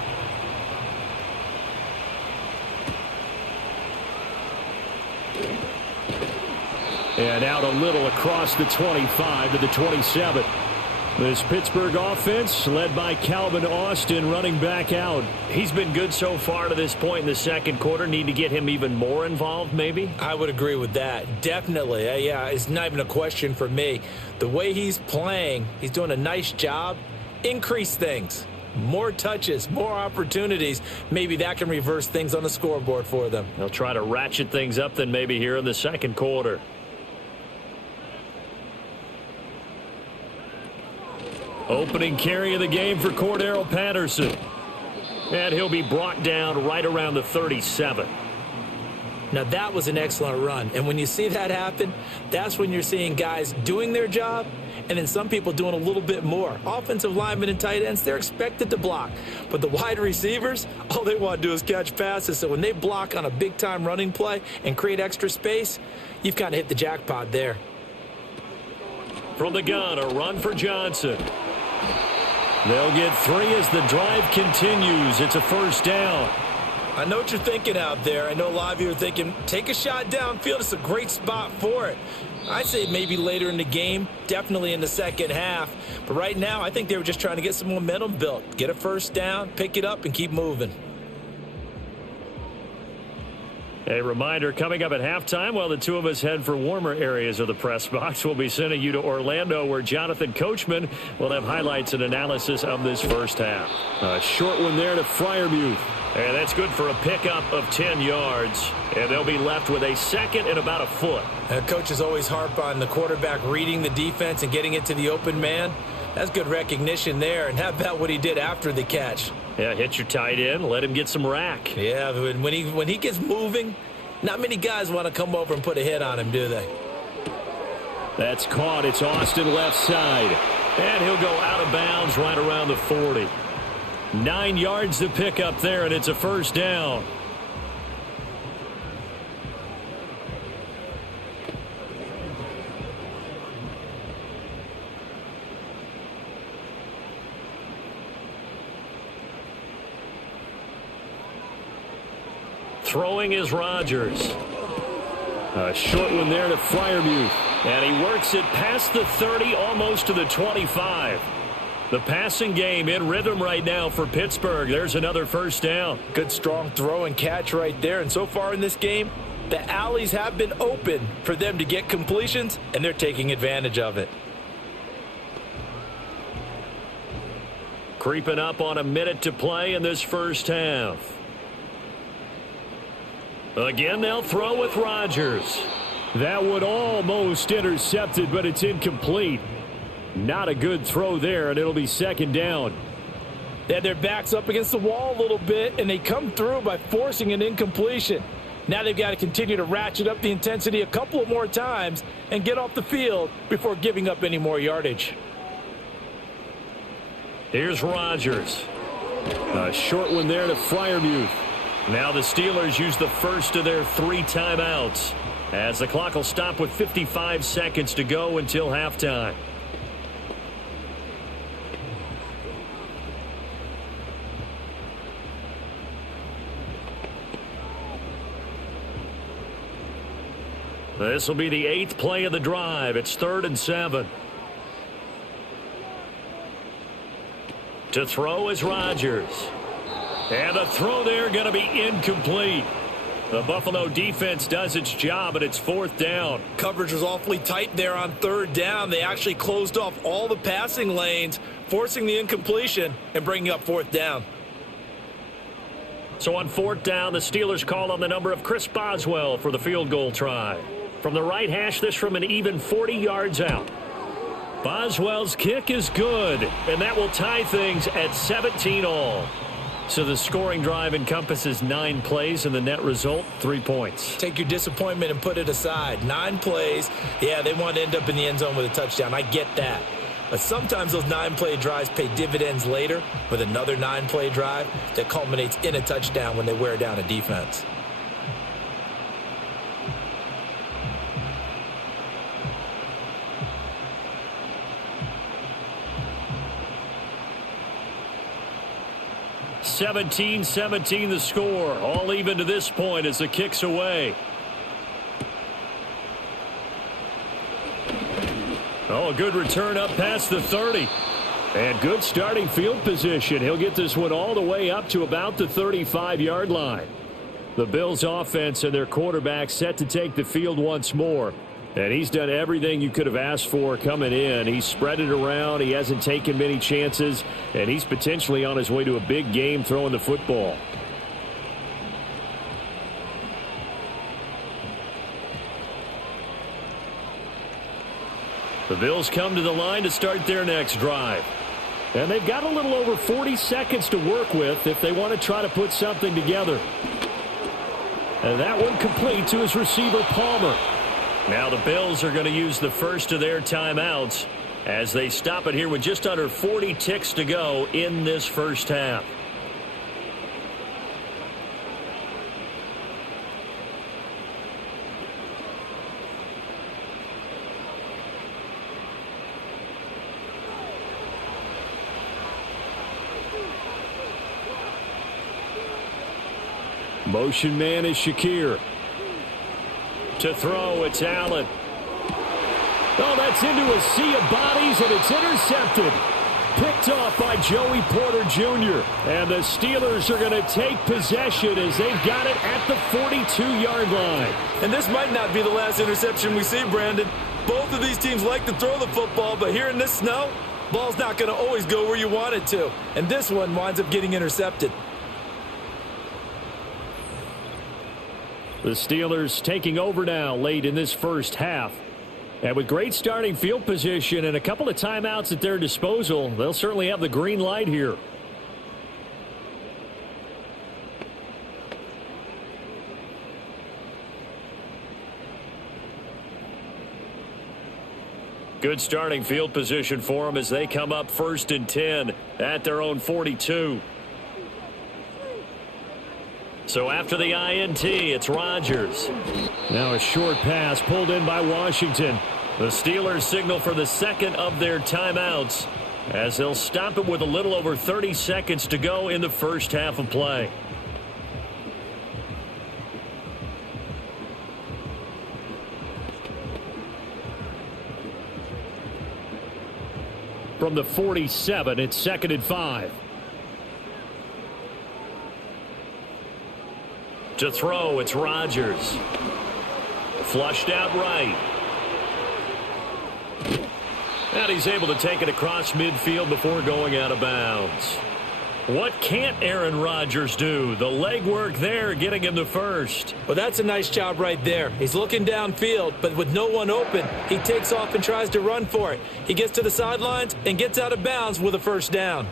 And out a little across the 25 to the 27. This Pittsburgh offense led by Calvin Austin running back out. He's been good so far to this point in the second quarter. Need to get him even more involved, maybe? I would agree with that. Definitely. Yeah, it's not even a question for me. The way he's playing, he's doing a nice job. Increase things. More touches, more opportunities. Maybe that can reverse things on the scoreboard for them. They'll try to ratchet things up then maybe here in the second quarter. Opening carry of the game for Cordero Patterson. And he'll be brought down right around the 37. Now, that was an excellent run. And when you see that happen, that's when you're seeing guys doing their job and then some people doing a little bit more. Offensive linemen and tight ends, they're expected to block. But the wide receivers, all they want to do is catch passes. So when they block on a big-time running play and create extra space, you've kind of hit the jackpot there. From the gun, a run for Johnson. They'll get 3 as the drive continues. It's a first down. I know what you're thinking out there. I know a lot of you are thinking, take a shot downfield. It's a great spot for it. I'd say maybe later in the game, definitely in the second half. But right now, I think they were just trying to get some momentum built. Get a first down, pick it up, and keep moving. A reminder, coming up at halftime, while the two of us head for warmer areas of the press box, we'll be sending you to Orlando, where Jonathan Coachman will have highlights and analysis of this first half. A short one there to Freiermuth. And that's good for a pickup of 10 yards. And they'll be left with a second and about a foot. Coaches always harp on the quarterback reading the defense and getting it to the open man. That's good recognition there. And how about what he did after the catch? Yeah, hit your tight end, let him get some rack. Yeah, when he gets moving, not many guys want to come over and put a hit on him, do they? That's caught. It's Austin left side. And he'll go out of bounds right around the 40. 9 yards to pick up there, and it's a first down. Throwing is Rodgers. A short one there to Freiermuth. And he works it past the 30, almost to the 25. The passing game in rhythm right now for Pittsburgh. There's another first down. Good strong throw and catch right there. And so far in this game, the alleys have been open for them to get completions, and they're taking advantage of it. Creeping up on a minute to play in this first half. Again, they'll throw with Rodgers. That would almost intercepted, but it's incomplete. Not a good throw there, and it'll be second down. They had their backs up against the wall a little bit, and they come through by forcing an incompletion. Now they've got to continue to ratchet up the intensity a couple of more times and get off the field before giving up any more yardage. Here's Rodgers. A short one there to Freiermuth. Now the Steelers use the first of their 3 timeouts, as the clock will stop with 55 seconds to go until halftime. This will be the 8th play of the drive. It's 3rd and 7. To throw is Rodgers. And the throw there going to be incomplete. The Buffalo defense does its job, but it's 4th down. Coverage was awfully tight there on 3rd down. They actually closed off all the passing lanes, forcing the incompletion and bringing up 4th down. So on 4th down, the Steelers call on the number of Chris Boswell for the field goal try. From the right hash, this from an even 40 yards out. Boswell's kick is good, and that will tie things at 17 all. So the scoring drive encompasses 9 plays, and the net result, 3 points. Take your disappointment and put it aside. 9 plays. Yeah, they want to end up in the end zone with a touchdown. I get that. But sometimes those 9-play drives pay dividends later with another 9-play drive that culminates in a touchdown when they wear down a defense. (17-17) the score. All even to this point as the kick's away. Oh, a good return up past the 30. And good starting field position. He'll get this one all the way up to about the 35-yard line. The Bills offense and their quarterback set to take the field once more. And he's done everything you could have asked for coming in. He's spread it around. He hasn't taken many chances. And he's potentially on his way to a big game throwing the football. The Bills come to the line to start their next drive. And they've got a little over 40 seconds to work with if they want to try to put something together. And that one complete to his receiver, Palmer. Now the Bills are going to use the first of their timeouts as they stop it here with just under 40 ticks to go in this first half. Motion man is Shakir. To throw, it's Allen. Oh, that's into a sea of bodies, and it's intercepted. Picked off by Joey Porter Jr. And the Steelers are going to take possession as they've got it at the 42-yard line. And this might not be the last interception we see, Brandon. Both of these teams like to throw the football, but here in this snow, ball's not going to always go where you want it to. And this one winds up getting intercepted. The Steelers taking over now late in this first half. And with great starting field position and a couple of timeouts at their disposal, they'll certainly have the green light here. Good starting field position for them as they come up 1st and 10 at their own 42. So after the INT, it's Rodgers. Now a short pass pulled in by Washington. The Steelers signal for the second of their timeouts as they'll stop it with a little over 30 seconds to go in the first half of play. From the 47, it's 2nd and 5. To throw, it's Rodgers. Flushed out right. And he's able to take it across midfield before going out of bounds. What can't Aaron Rodgers do? The legwork there getting him the first. Well, that's a nice job right there. He's looking downfield, but with no one open, he takes off and tries to run for it. He gets to the sidelines and gets out of bounds with a first down.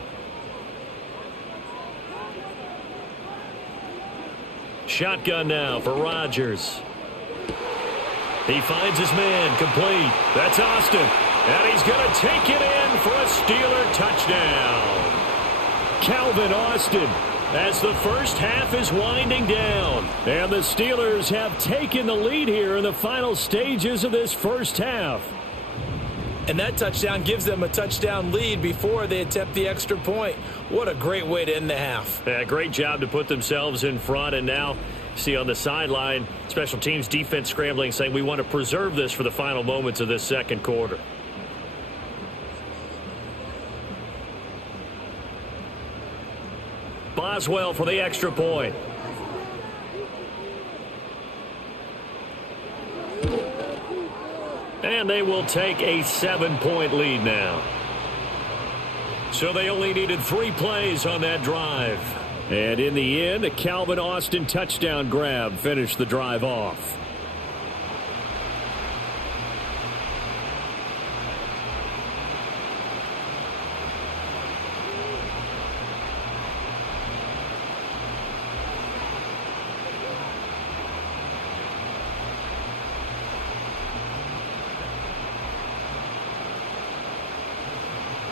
Shotgun now for Rodgers. He finds his man complete. That's Austin. And he's going to take it in for a Steeler touchdown. Calvin Austin as the first half is winding down. And the Steelers have taken the lead here in the final stages of this first half. And that touchdown gives them a touchdown lead before they attempt the extra point. What a great way to end the half. Yeah, great job to put themselves in front. And now, see on the sideline, special teams defense scrambling, saying we want to preserve this for the final moments of this second quarter. Boswell for the extra point. And they will take a 7-point lead now. So they only needed 3 plays on that drive. And in the end, a Calvin Austin touchdown grab finished the drive off.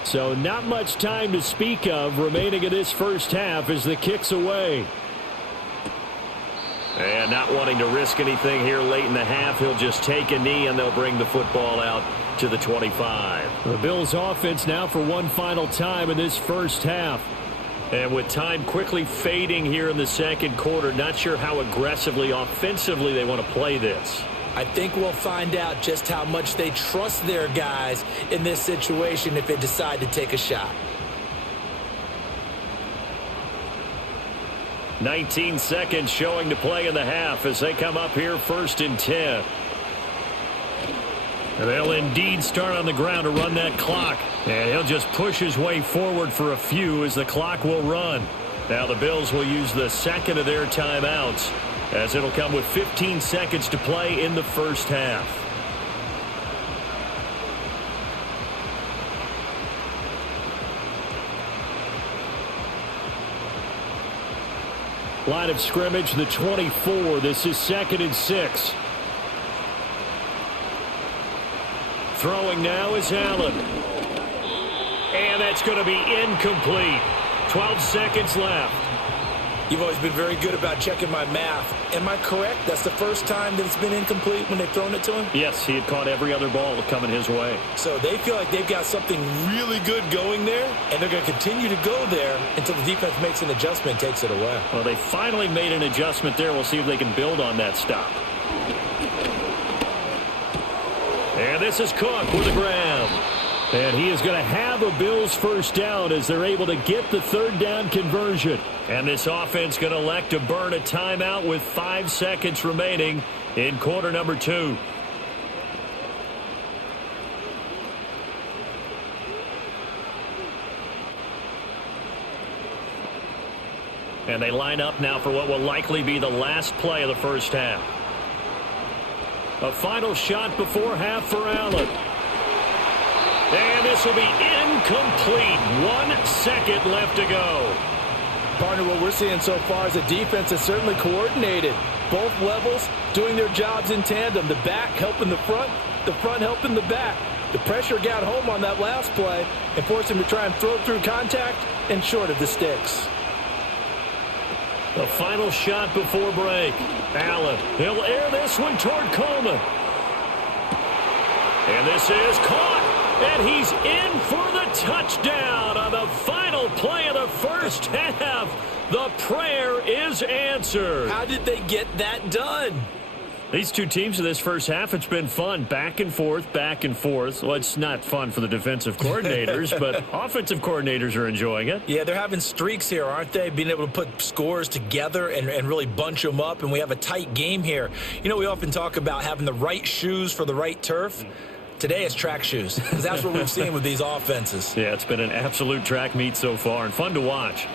So not much time to speak of remaining in this first half as the kick's away. And not wanting to risk anything here late in the half, he'll just take a knee and they'll bring the football out to the 25. The Bills offense now for one final time in this first half. And with time quickly fading here in the second quarter, not sure how aggressively, offensively they want to play this. I think we'll find out just how much they trust their guys in this situation if they decide to take a shot. 19 seconds showing to play in the half as they come up here 1st and 10. And they'll indeed start on the ground to run that clock. And he'll just push his way forward for a few as the clock will run. Now the Bills will use the second of their timeouts as it'll come with 15 seconds to play in the first half. Line of scrimmage, the 24. This is 2nd and 6. Throwing now is Allen. And that's going to be incomplete. 12 seconds left. You've always been very good about checking my math. Am I correct? That's the first time that it's been incomplete when they've thrown it to him? Yes, he had caught every other ball coming his way. So they feel like they've got something really good going there, and they're going to continue to go there until the defense makes an adjustment and takes it away. Well, they finally made an adjustment there. We'll see if they can build on that stop. And this is Cook with a grab. And he is going to have a Bills first down as they're able to get the 3rd down conversion. And this offense going to elect to burn a timeout with 5 seconds remaining in quarter number 2. And they line up now for what will likely be the last play of the first half. A final shot before half for Allen. And this will be incomplete. 1 second left to go. Partner, what we're seeing so far is a defense that's certainly coordinated. Both levels doing their jobs in tandem. The back helping the front helping the back. The pressure got home on that last play and forced him to try and throw through contact and short of the sticks. The final shot before break. Allen, he'll air this one toward Coleman. And this is caught. And he's in for the touchdown on the final play of the first half. The prayer is answered. How did they get that done? These two teams in this first half, it's been fun. Back and forth, back and forth. Well, it's not fun for the defensive coordinators, but offensive coordinators are enjoying it. Yeah, they're having streaks here, aren't they? Being able to put scores together and really bunch them up, and we have a tight game here. You know, we often talk about having the right shoes for the right turf. Today it's track shoes, because that's what we've seen with these offenses. Yeah, it's been an absolute track meet so far, and fun to watch.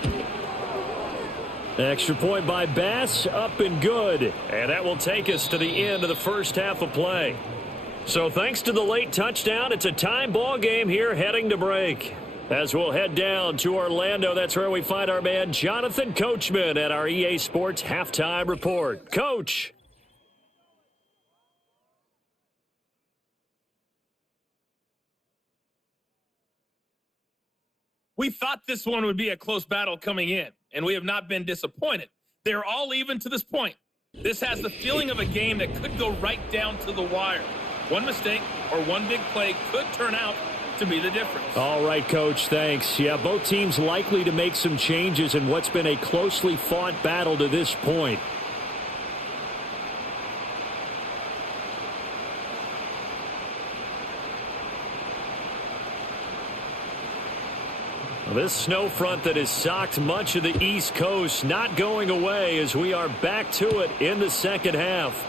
Extra point by Bass, up and good. And that will take us to the end of the first half of play. So thanks to the late touchdown, it's a time ball game here heading to break. As we'll head down to Orlando, that's where we find our man Jonathan Coachman at our EA Sports Halftime Report. Coach. We thought this one would be a close battle coming in, and we have not been disappointed. They're all even to this point. This has the feeling of a game that could go right down to the wire. One mistake or one big play could turn out to be the difference. All right, Coach, thanks. Yeah, both teams likely to make some changes in what's been a closely fought battle to this point. This snow front that has socked much of the East Coast not going away as we are back to it in the second half.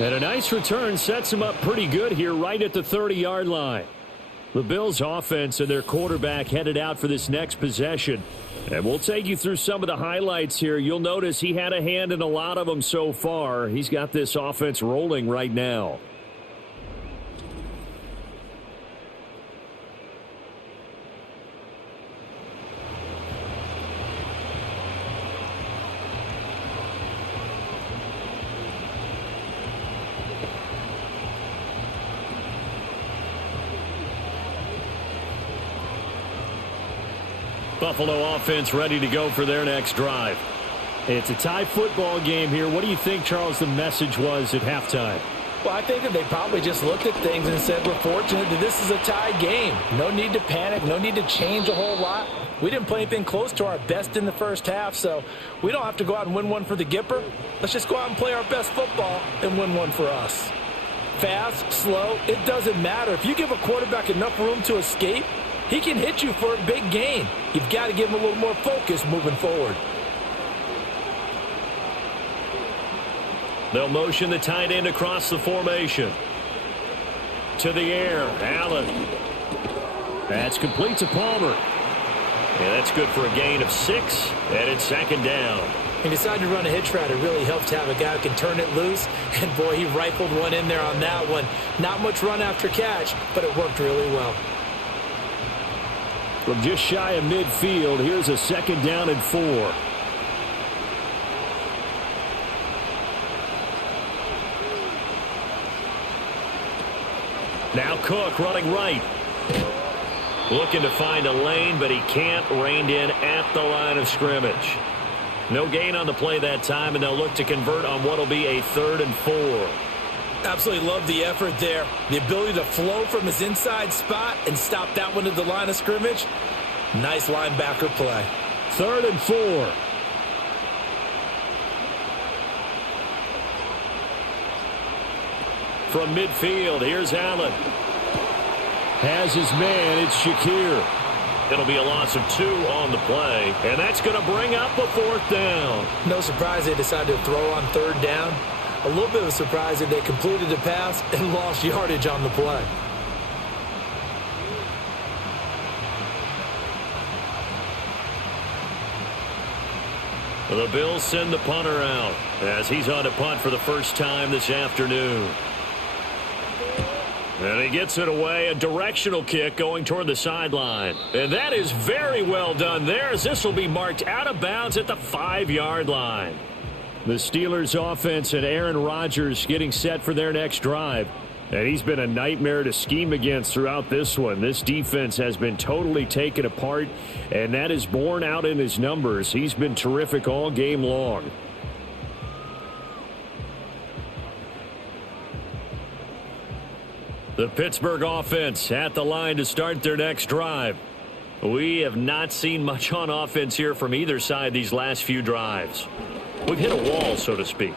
And a nice return sets them up pretty good here right at the 30-yard line. The Bills offense and their quarterback headed out for this next possession. And we'll take you through some of the highlights here. You'll notice he had a hand in a lot of them so far. He's got this offense rolling right now. Buffalo offense ready to go for their next drive. It's a tie football game here. What do you think, Charles, the message was at halftime? Well, I think that they probably just looked at things and said, we're fortunate that this is a tie game. No need to panic, no need to change a whole lot. We didn't play anything close to our best in the first half, so we don't have to go out and win one for the Gipper. Let's just go out and play our best football and win one for us. Fast, slow, it doesn't matter. If you give a quarterback enough room to escape, he can hit you for a big gain. You've got to give him a little more focus moving forward. They'll motion the tight end across the formation. To the air, Allen. That's complete to Palmer. Yeah, that's good for a gain of 6, and it's second down. He decided to run a hitch route. It really helped to have a guy who can turn it loose. And, boy, he rifled one in there on that one. Not much run after catch, but it worked really well. From just shy of midfield, here's a second down and 4. Now Cook running right. Looking to find a lane, but he can't. Reined in at the line of scrimmage. No gain on the play that time, and they'll look to convert on what will be a 3rd and 4. Absolutely love the effort there. The ability to flow from his inside spot and stop that one at the line of scrimmage. Nice linebacker play. 3rd and 4. From midfield, here's Allen. Has his man, it's Shakir. It'll be a loss of 2 on the play, and that's going to bring up a 4th down. No surprise they decided to throw on 3rd down. A little bit of a surprise that they completed the pass and lost yardage on the play. The Bills send the punter out as he's on to punt for the first time this afternoon. And he gets it away, a directional kick going toward the sideline. And that is very well done there, as this will be marked out of bounds at the 5-yard line. The Steelers offense and Aaron Rodgers getting set for their next drive. And he's been a nightmare to scheme against throughout this one. This defense has been totally taken apart, and that is borne out in his numbers. He's been terrific all game long. The Pittsburgh offense at the line to start their next drive. We have not seen much on offense here from either side these last few drives. We've hit a wall, so to speak.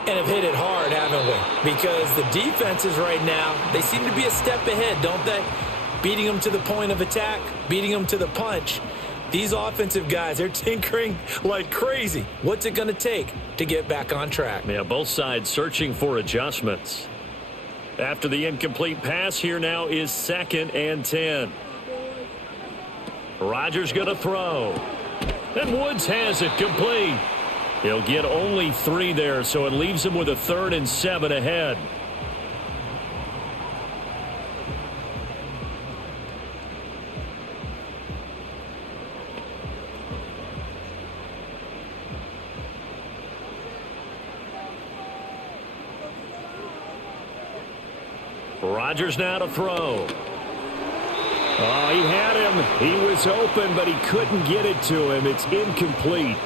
And have hit it hard, haven't we? Because the defenses right now, they seem to be a step ahead, don't they? Beating them to the point of attack, beating them to the punch. These offensive guys, they're tinkering like crazy. What's it going to take to get back on track? Yeah, both sides searching for adjustments. After the incomplete pass, here now is 2nd and 10. Rodgers going to throw. And Woods has it complete. He'll get only 3 there, so it leaves him with a 3rd and 7 ahead. Rodgers now to throw. Oh, he had him. He was open, but he couldn't get it to him. It's incomplete.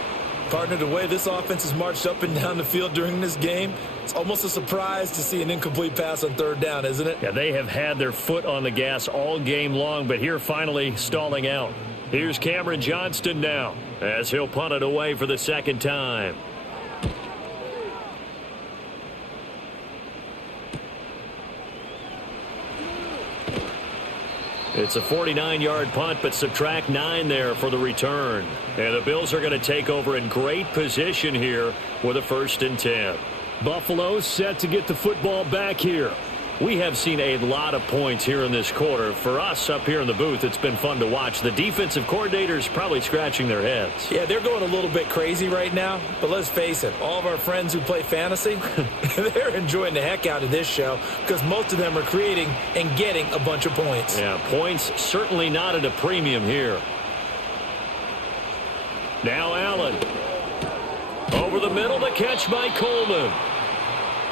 Partner, the way this offense has marched up and down the field during this game, it's almost a surprise to see an incomplete pass on 3rd down, isn't it? Yeah, they have had their foot on the gas all game long, but here finally stalling out. Here's Cameron Johnston now as he'll punt it away for the 2nd time. It's a 49-yard punt, but subtract 9 there for the return. And the Bills are going to take over in great position here with a 1st and 10. Buffalo set to get the football back here. We have seen a lot of points here in this quarter. For us up here in the booth, it's been fun to watch. The defensive coordinators probably scratching their heads. Yeah, they're going a little bit crazy right now. But let's face it, all of our friends who play fantasy, they're enjoying the heck out of this show because most of them are creating and getting a bunch of points. Yeah, points certainly not at a premium here. Now Allen. Over the middle, the catch by Coleman.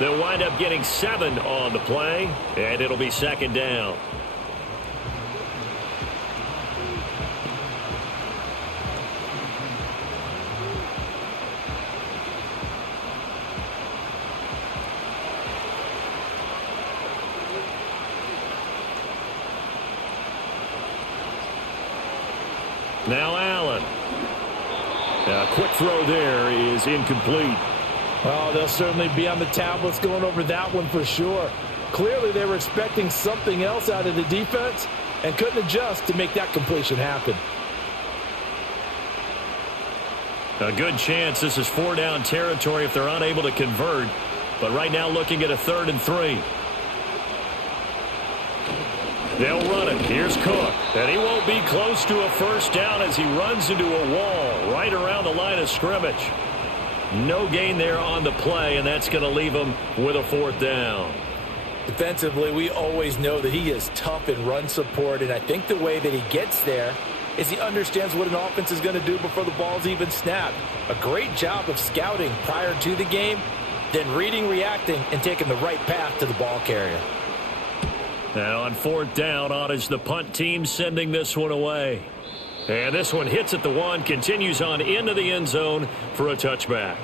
They'll wind up getting 7 on the play, and it'll be 2nd down. Now Allen. A quick throw there is incomplete. Oh, they'll certainly be on the tablets going over that one for sure. Clearly they were expecting something else out of the defense and couldn't adjust to make that completion happen. A good chance this is 4-down territory if they're unable to convert. But right now looking at a 3rd and 3. They'll run it. Here's Cook. And he won't be close to a first down as he runs into a wall right around the line of scrimmage. No gain there on the play, and that's going to leave him with a 4th down. Defensively, we always know that he is tough in run support, and I think the way that he gets there is he understands what an offense is going to do before the ball's even snapped. A great job of scouting prior to the game, then reading, reacting, and taking the right path to the ball carrier. Now on 4th down, on is the punt team sending this one away. And this one hits at the 1, continues on into the end zone for a touchback.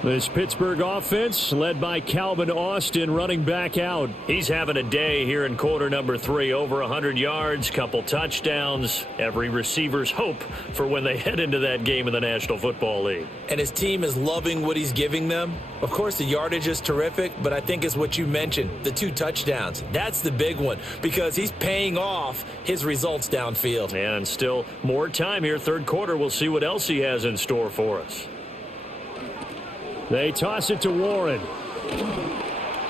This Pittsburgh offense led by Calvin Austin running back out. He's having a day here in quarter number 3. Over 100 yards, couple touchdowns. Every receiver's hope for when they head into that game in the National Football League. And his team is loving what he's giving them. Of course, the yardage is terrific, but I think it's what you mentioned, the 2 touchdowns. That's the big one because he's paying off his results downfield. And still more time here. 3rd quarter. We'll see what else he has in store for us. They toss it to Warren.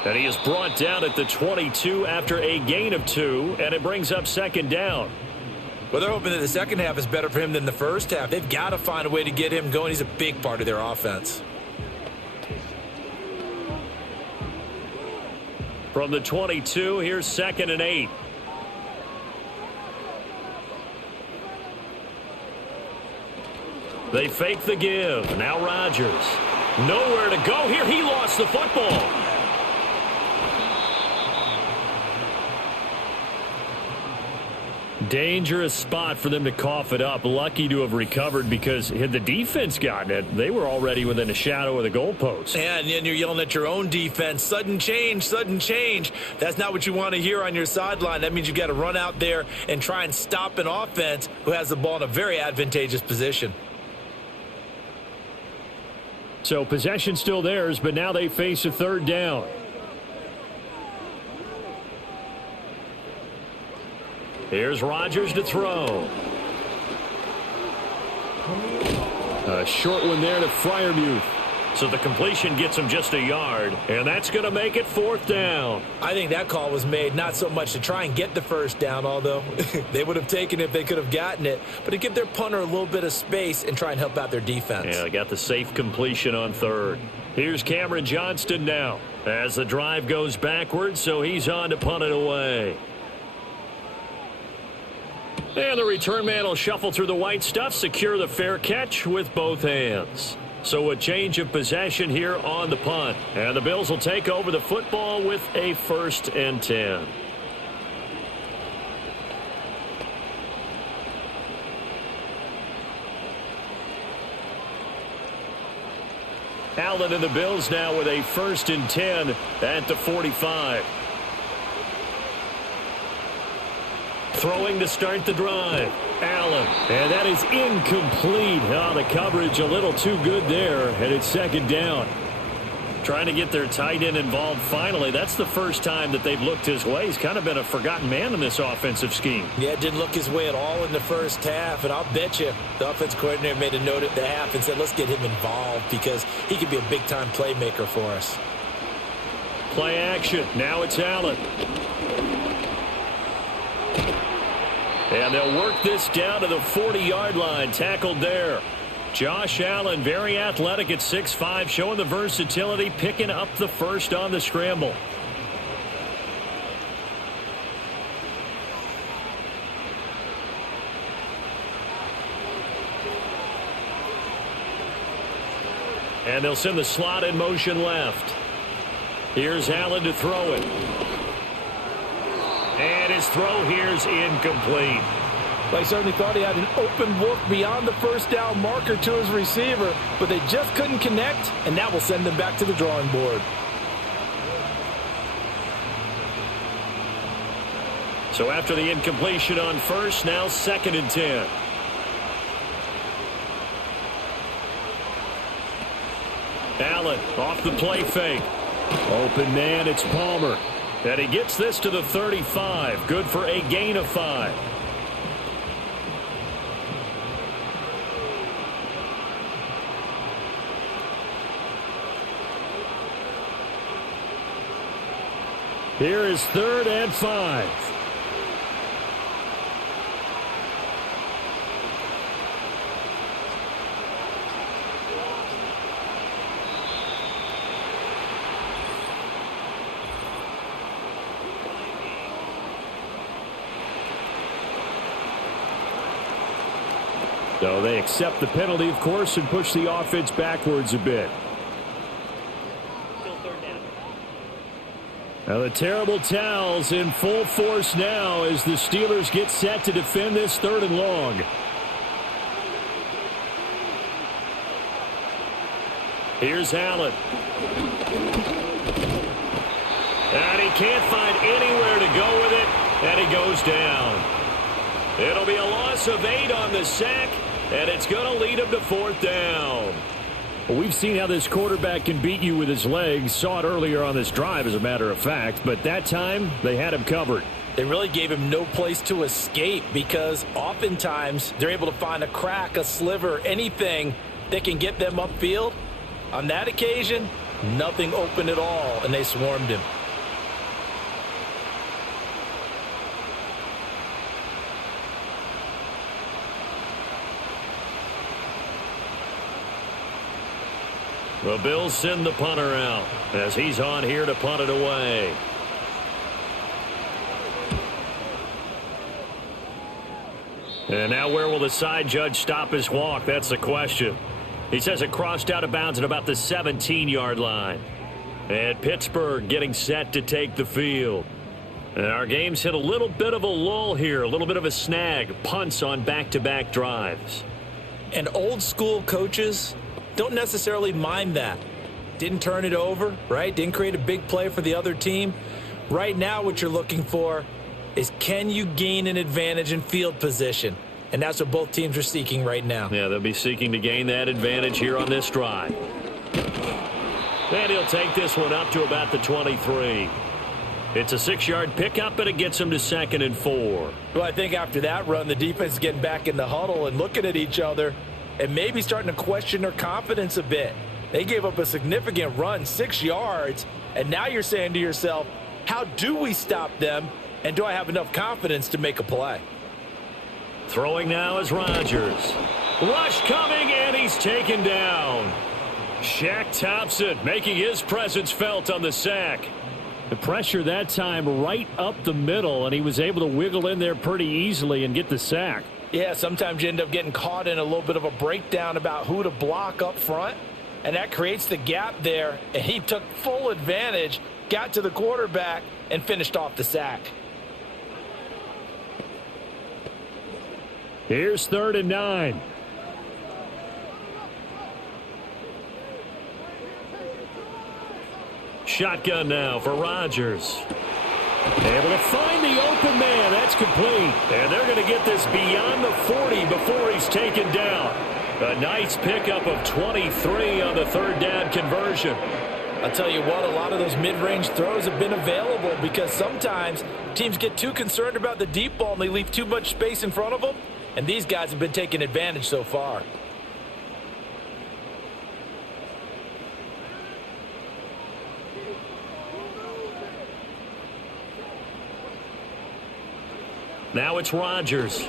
And he is brought down at the 22 after a gain of 2, and it brings up 2nd down. Well, they're hoping that the second half is better for him than the first half. They've got to find a way to get him going. He's a big part of their offense. From the 22, here's 2nd and 8. They fake the give. Now Rodgers. Nowhere to go here. He lost the football. Dangerous spot for them to cough it up. Lucky to have recovered because had the defense gotten it, they were already within a shadow of the goalpost. And you're yelling at your own defense. Sudden change, sudden change. That's not what you want to hear on your sideline. That means you've got to run out there and try and stop an offense who has the ball in a very advantageous position. So possession still theirs, but now they face a 3rd down. Here's Rodgers to throw. A short one there to Freiermuth. So the completion gets him just a yard, and that's going to make it 4th down. I think that call was made not so much to try and get the first down, although they would have taken it if they could have gotten it, but to give their punter a little bit of space and try and help out their defense. Yeah, they got the safe completion on 3rd. Here's Cameron Johnston now as the drive goes backwards, so he's on to punt it away. And the return man will shuffle through the white stuff, secure the fair catch with both hands. So a change of possession here on the punt. And the Bills will take over the football with a 1st and 10. Allen and the Bills now with a 1st and 10 at the 45. Throwing to start the drive. Allen. And that is incomplete. Oh, the coverage a little too good there. And it's 2nd down. Trying to get their tight end involved finally. That's the first time that they've looked his way. He's kind of been a forgotten man in this offensive scheme. Yeah, didn't look his way at all in the first half. And I'll bet you the offense coordinator made a note at the half and said, let's get him involved because he could be a big-time playmaker for us. Play action. Now it's Allen. And they'll work this down to the 40-yard line. Tackled there. Josh Allen, very athletic at 6'5", showing the versatility, picking up the first on the scramble. And they'll send the slot in motion left. Here's Allen to throw it. And his throw here's incomplete. They certainly thought he had an open look beyond the first down marker to his receiver, but they just couldn't connect, and that will send them back to the drawing board. So after the incompletion on first, now 2nd and 10. Allen off the play fake. Open man, it's Palmer. And he gets this to the 35. Good for a gain of 5. Here is 3rd and 5. So they accept the penalty, of course, and push the offense backwards a bit. Now the terrible towels in full force now as the Steelers get set to defend this 3rd and long. Here's Allen. And he can't find anywhere to go with it, and he goes down. It'll be a loss of 8 on the sack, and it's going to lead him to 4th down. Well, we've seen how this quarterback can beat you with his legs. Saw it earlier on this drive, as a matter of fact. But that time, they had him covered. They really gave him no place to escape because oftentimes they're able to find a crack, a sliver, anything that can get them upfield. On that occasion, nothing open at all, and they swarmed him. The Bills send the punter out as he's on here to punt it away. And now where will the side judge stop his walk? That's the question. He says it crossed out of bounds at about the 17-yard line. And Pittsburgh getting set to take the field. And our game's hit a little bit of a lull here, a little bit of a snag. Punts on back-to-back drives. And old school coaches don't necessarily mind that. Didn't turn it over, right? Didn't create a big play for the other team. Right now what you're looking for is can you gain an advantage in field position? And that's what both teams are seeking right now. Yeah, they'll be seeking to gain that advantage here on this drive. And he'll take this one up to about the 23. It's a 6-yard pickup, and it gets him to 2nd and 4. Well, I think after that run, the defense is getting back in the huddle and looking at each other and maybe starting to question their confidence a bit. They gave up a significant run, 6 yards, and now you're saying to yourself, how do we stop them, and do I have enough confidence to make a play? Throwing now is Rodgers. Rush coming, and he's taken down. Shaq Thompson making his presence felt on the sack. The pressure that time right up the middle, and he was able to wiggle in there pretty easily and get the sack. Yeah, sometimes you end up getting caught in a little bit of a breakdown about who to block up front, and that creates the gap there, and he took full advantage, got to the quarterback, and finished off the sack. Here's 3rd and 9. Shotgun now for Rodgers. Able to find the open man. That's complete. And they're going to get this beyond the 40 before he's taken down. A nice pickup of 23 on the 3rd down conversion. I'll tell you what, a lot of those mid-range throws have been available because sometimes teams get too concerned about the deep ball and they leave too much space in front of them. And these guys have been taking advantage so far. Now it's Rodgers. He's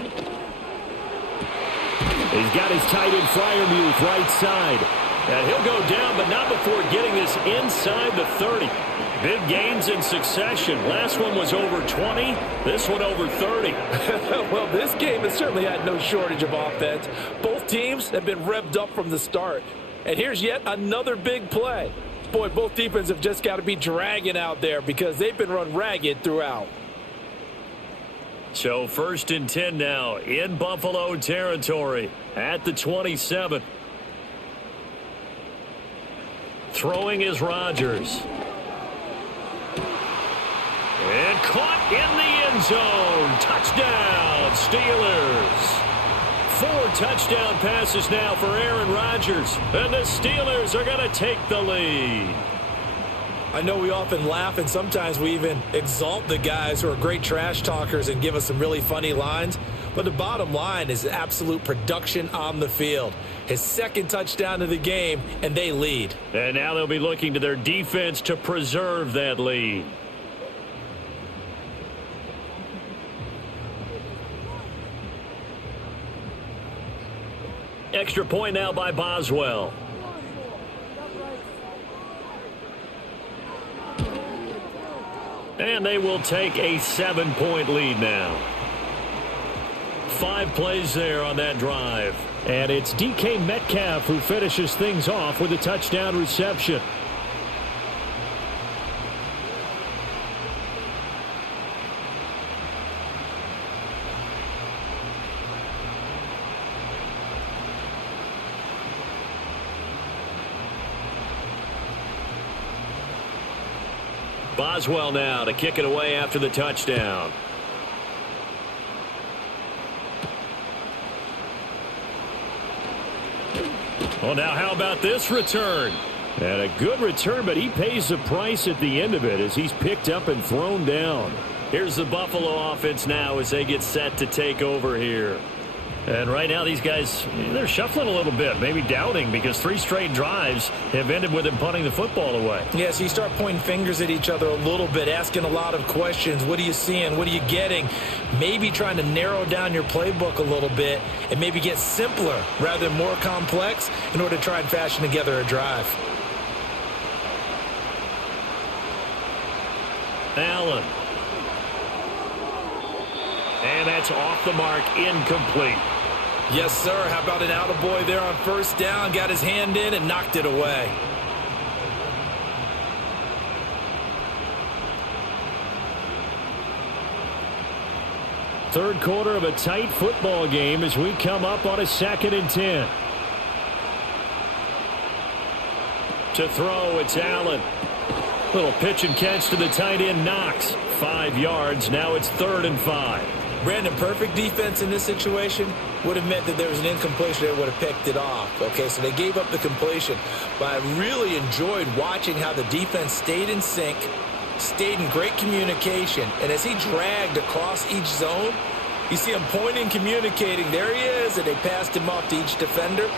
got his tight end Freiermuth right side. And he'll go down, but not before getting this inside the 30. Big gains in succession. Last one was over 20. This one over 30. Well, this game has certainly had no shortage of offense. Both teams have been revved up from the start. And here's yet another big play. Boy, both defenses have just got to be dragging out there because they've been run ragged throughout. So 1st and 10 now in Buffalo territory at the 27. Throwing is Rodgers. And caught in the end zone. Touchdown, Steelers. 4 touchdown passes now for Aaron Rodgers. And the Steelers are going to take the lead. I know we often laugh, and sometimes we even exalt the guys who are great trash talkers and give us some really funny lines. But the bottom line is absolute production on the field. His second touchdown of the game, and they lead. And now they'll be looking to their defense to preserve that lead. Extra point now by Boswell. And they will take a 7-point lead now. 5 plays there on that drive. And it's DK Metcalf who finishes things off with a touchdown reception. Boswell now to kick it away after the touchdown. Well, now how about this return? And a good return, but he pays the price at the end of it as he's picked up and thrown down. Here's the Buffalo offense now as they get set to take over here. And right now these guys, they're shuffling a little bit, maybe doubting, because 3 straight drives have ended with them punting the football away. Yeah, so you start pointing fingers at each other a little bit, asking a lot of questions. What are you seeing? What are you getting? Maybe trying to narrow down your playbook a little bit and maybe get simpler rather than more complex in order to try and fashion together a drive. Allen. And that's off the mark, incomplete. Yes, sir. How about an attaboy there on first down? Got his hand in and knocked it away. Third quarter of a tight football game as we come up on a 2nd and 10. To throw, it's Allen. Little pitch and catch to the tight end, Knox. 5 yards. Now it's 3rd and 5. Brandon, perfect defense in this situation would have meant that there was an incompletion. They would have picked it off. Okay, so they gave up the completion. But I really enjoyed watching how the defense stayed in sync, stayed in great communication. And as he dragged across each zone, you see him pointing, communicating. There he is, and they passed him off to each defender.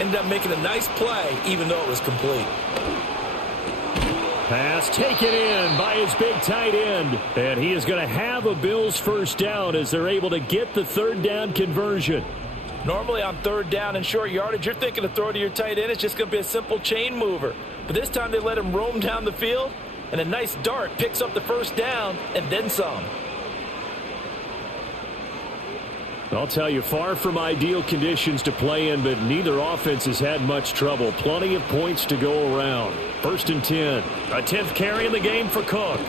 Ended up making a nice play, even though it was complete. Pass taken in by his big tight end. And he is going to have a Bills first down as they're able to get the 3rd down conversion. Normally on 3rd down and short yardage, you're thinking to throw to your tight end. It's just going to be a simple chain mover. But this time they let him roam down the field, and a nice dart picks up the first down and then some. I'll tell you, far from ideal conditions to play in, but neither offense has had much trouble. Plenty of points to go around. 1st and 10. A 10th carry in the game for Cook.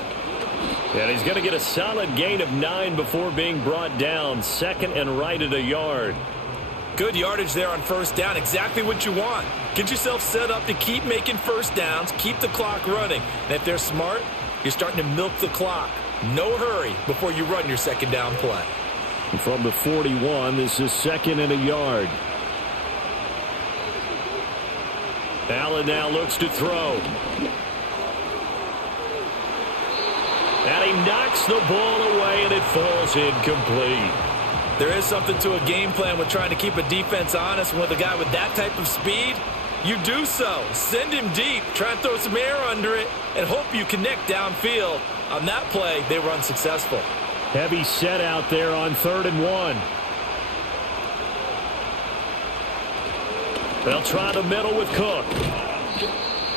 And he's going to get a solid gain of 9 before being brought down. 2nd and right at a yard. Good yardage there on first down. Exactly what you want. Get yourself set up to keep making first downs, keep the clock running. And if they're smart, you're starting to milk the clock. No hurry before you run your 2nd down play. From the 41, this is 2nd and a yard. Allen now looks to throw. And he knocks the ball away, and it falls incomplete. There is something to a game plan with trying to keep a defense honest. With a guy with that type of speed, you do so. Send him deep, try and throw some air under it, and hope you connect downfield. On that play, they were unsuccessful. Heavy set out there on 3rd and 1. They'll try the middle with Cook.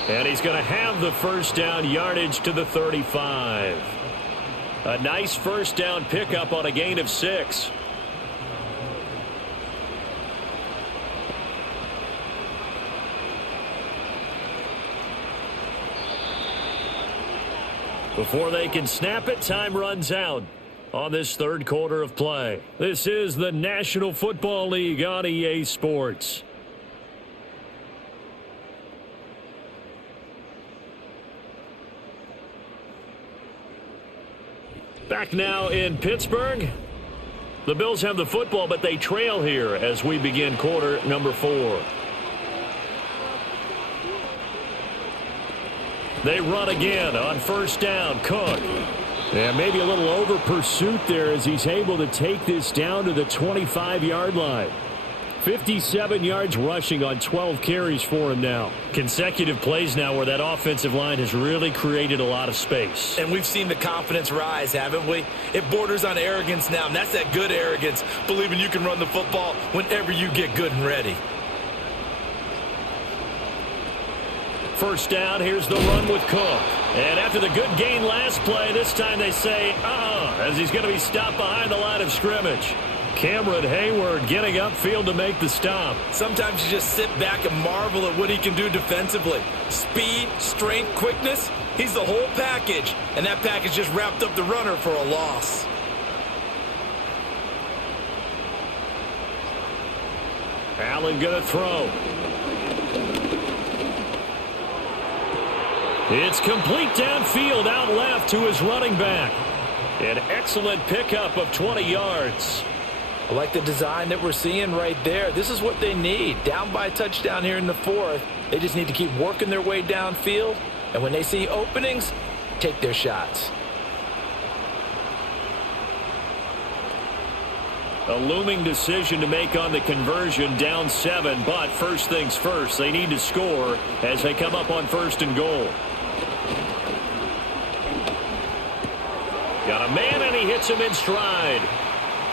And he's going to have the first down, yardage to the 35. A nice first down pickup on a gain of 6. Before they can snap it, time runs out on this 3rd quarter of play. This is the National Football League on EA Sports. Back now in Pittsburgh. The Bills have the football, but they trail here as we begin quarter number 4. They run again on first down. Cook. And maybe a little over pursuit there as he's able to take this down to the 25-yard line. 57 yards rushing on 12 carries for him now. Consecutive plays now where that offensive line has really created a lot of space. And we've seen the confidence rise, haven't we? It borders on arrogance now, and that's that good arrogance, believing you can run the football whenever you get good and ready. First down, here's the run with Cook. And after the good gain last play, this time they say, as he's going to be stopped behind the line of scrimmage. Cameron Hayward getting upfield to make the stop. Sometimes you just sit back and marvel at what he can do defensively. Speed, strength, quickness, he's the whole package. And that package just wrapped up the runner for a loss. Allen going to throw. It's complete downfield out left to his running back. An excellent pickup of 20 yards. I like the design that we're seeing right there. This is what they need. Down by a touchdown here in the 4th. They just need to keep working their way downfield. And when they see openings, take their shots. A looming decision to make on the conversion, down 7. But first things first, they need to score as they come up on first and goal. Got a man, and he hits him in stride.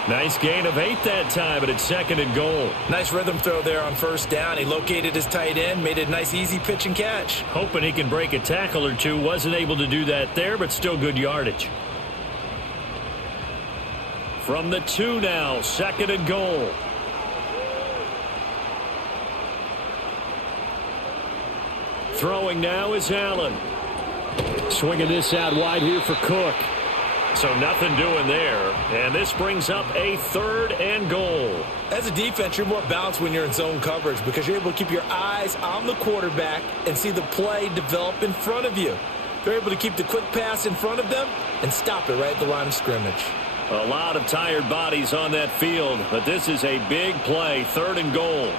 Nice gain of 8 that time, but it's second and goal. Nice rhythm throw there on first down. He located his tight end, made a nice easy pitch and catch. Hoping he can break a tackle or two. Wasn't able to do that there, but still good yardage. From the 2 now, second and goal. Throwing now is Allen. Swinging this out wide here for Cook. So nothing doing there. And this brings up a third and goal. As a defense, you're more balanced when you're in zone coverage because you're able to keep your eyes on the quarterback and see the play develop in front of you. They're able to keep the quick pass in front of them and stop it right at the line of scrimmage. A lot of tired bodies on that field, but this is a big play, third and goal.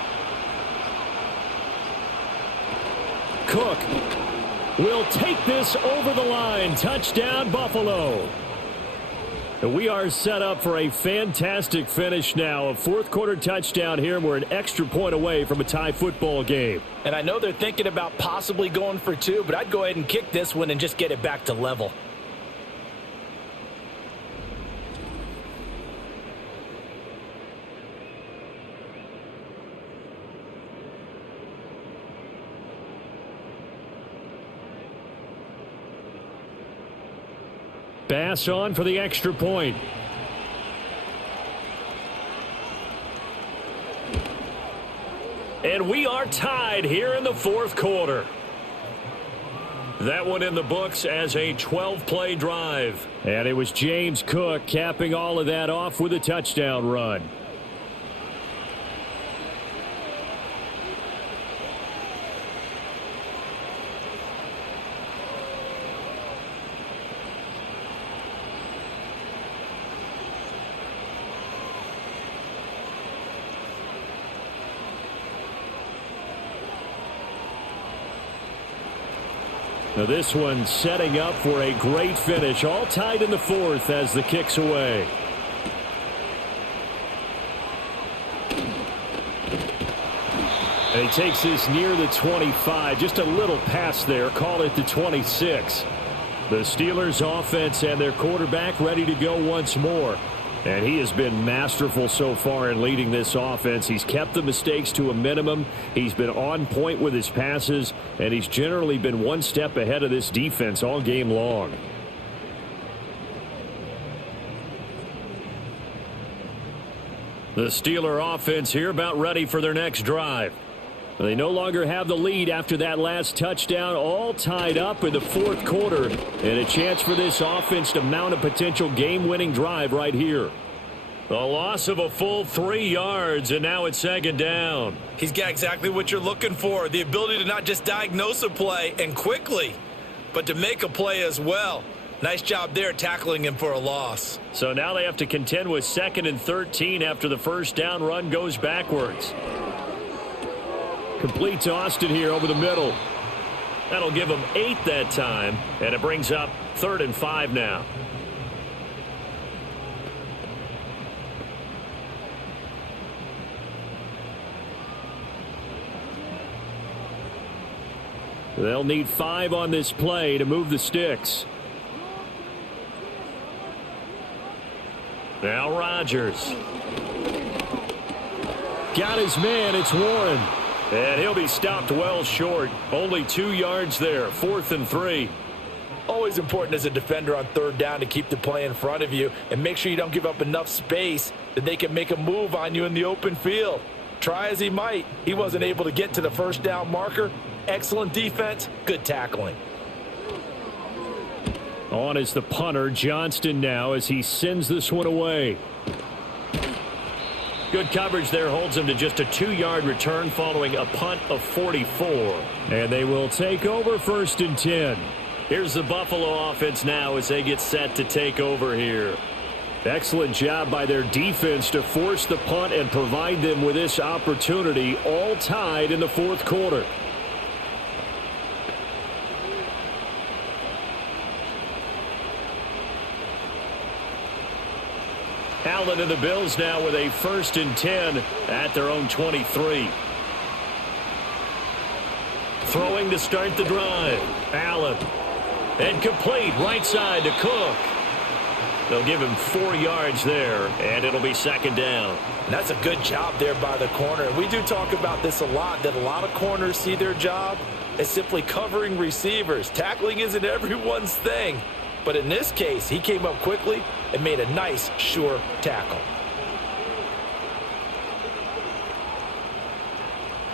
Cook will take this over the line. Touchdown, Buffalo. We are set up for a fantastic finish now. A fourth quarter touchdown here. We're an extra point away from a tie football game. And I know they're thinking about possibly going for 2, but I'd go ahead and kick this one and just get it back to level. Pass on for the extra point. And we are tied here in the fourth quarter. That one in the books as a 12-play drive. And it was James Cook capping all of that off with a touchdown run. Now this one setting up for a great finish. All tied in the fourth as the kick's away. And he takes this near the 25. Just a little pass there. Call it the 26. The Steelers offense and their quarterback ready to go once more. And he has been masterful so far in leading this offense. He's kept the mistakes to a minimum. He's been on point with his passes, and he's generally been one step ahead of this defense all game long. The Steeler offense here about ready for their next drive. They no longer have the lead after that last touchdown, all tied up in the fourth quarter, and a chance for this offense to mount a potential game-winning drive right here. The loss of a full 3 yards, and now it's second down. He's got exactly what you're looking for, the ability to not just diagnose a play and quickly, but to make a play as well. Nice job there tackling him for a loss. So now they have to contend with 2nd and 13 after the first down run goes backwards. Complete to Austin here over the middle. That'll give them 8 that time, and it brings up 3rd and 5 now. They'll need 5 on this play to move the sticks. Now Rodgers. Got his man. It's Warren. And he'll be stopped well short. Only 2 yards there. 4th and 3. Always important as a defender on 3rd down to keep the play in front of you and make sure you don't give up enough space that they can make a move on you in the open field. Try as he might, he wasn't able to get to the first down marker. Excellent defense, good tackling. On is the punter, Johnston, now as he sends this one away. Good coverage there, holds him to just a 2-yard return following a punt of 44. And they will take over 1st and 10. Here's the Buffalo offense now as they get set to take over here. Excellent job by their defense to force the punt and provide them with this opportunity, all tied in the 4th quarter. Allen and the Bills now with a 1st and 10 at their own 23. Throwing to start the drive. Allen. And complete right side to Cook. They'll give him 4 yards there, and it'll be 2nd down. And that's a good job there by the corner. And we do talk about this a lot, that a lot of corners see their job as simply covering receivers. Tackling isn't everyone's thing. But in this case, he came up quickly and made a nice, sure tackle.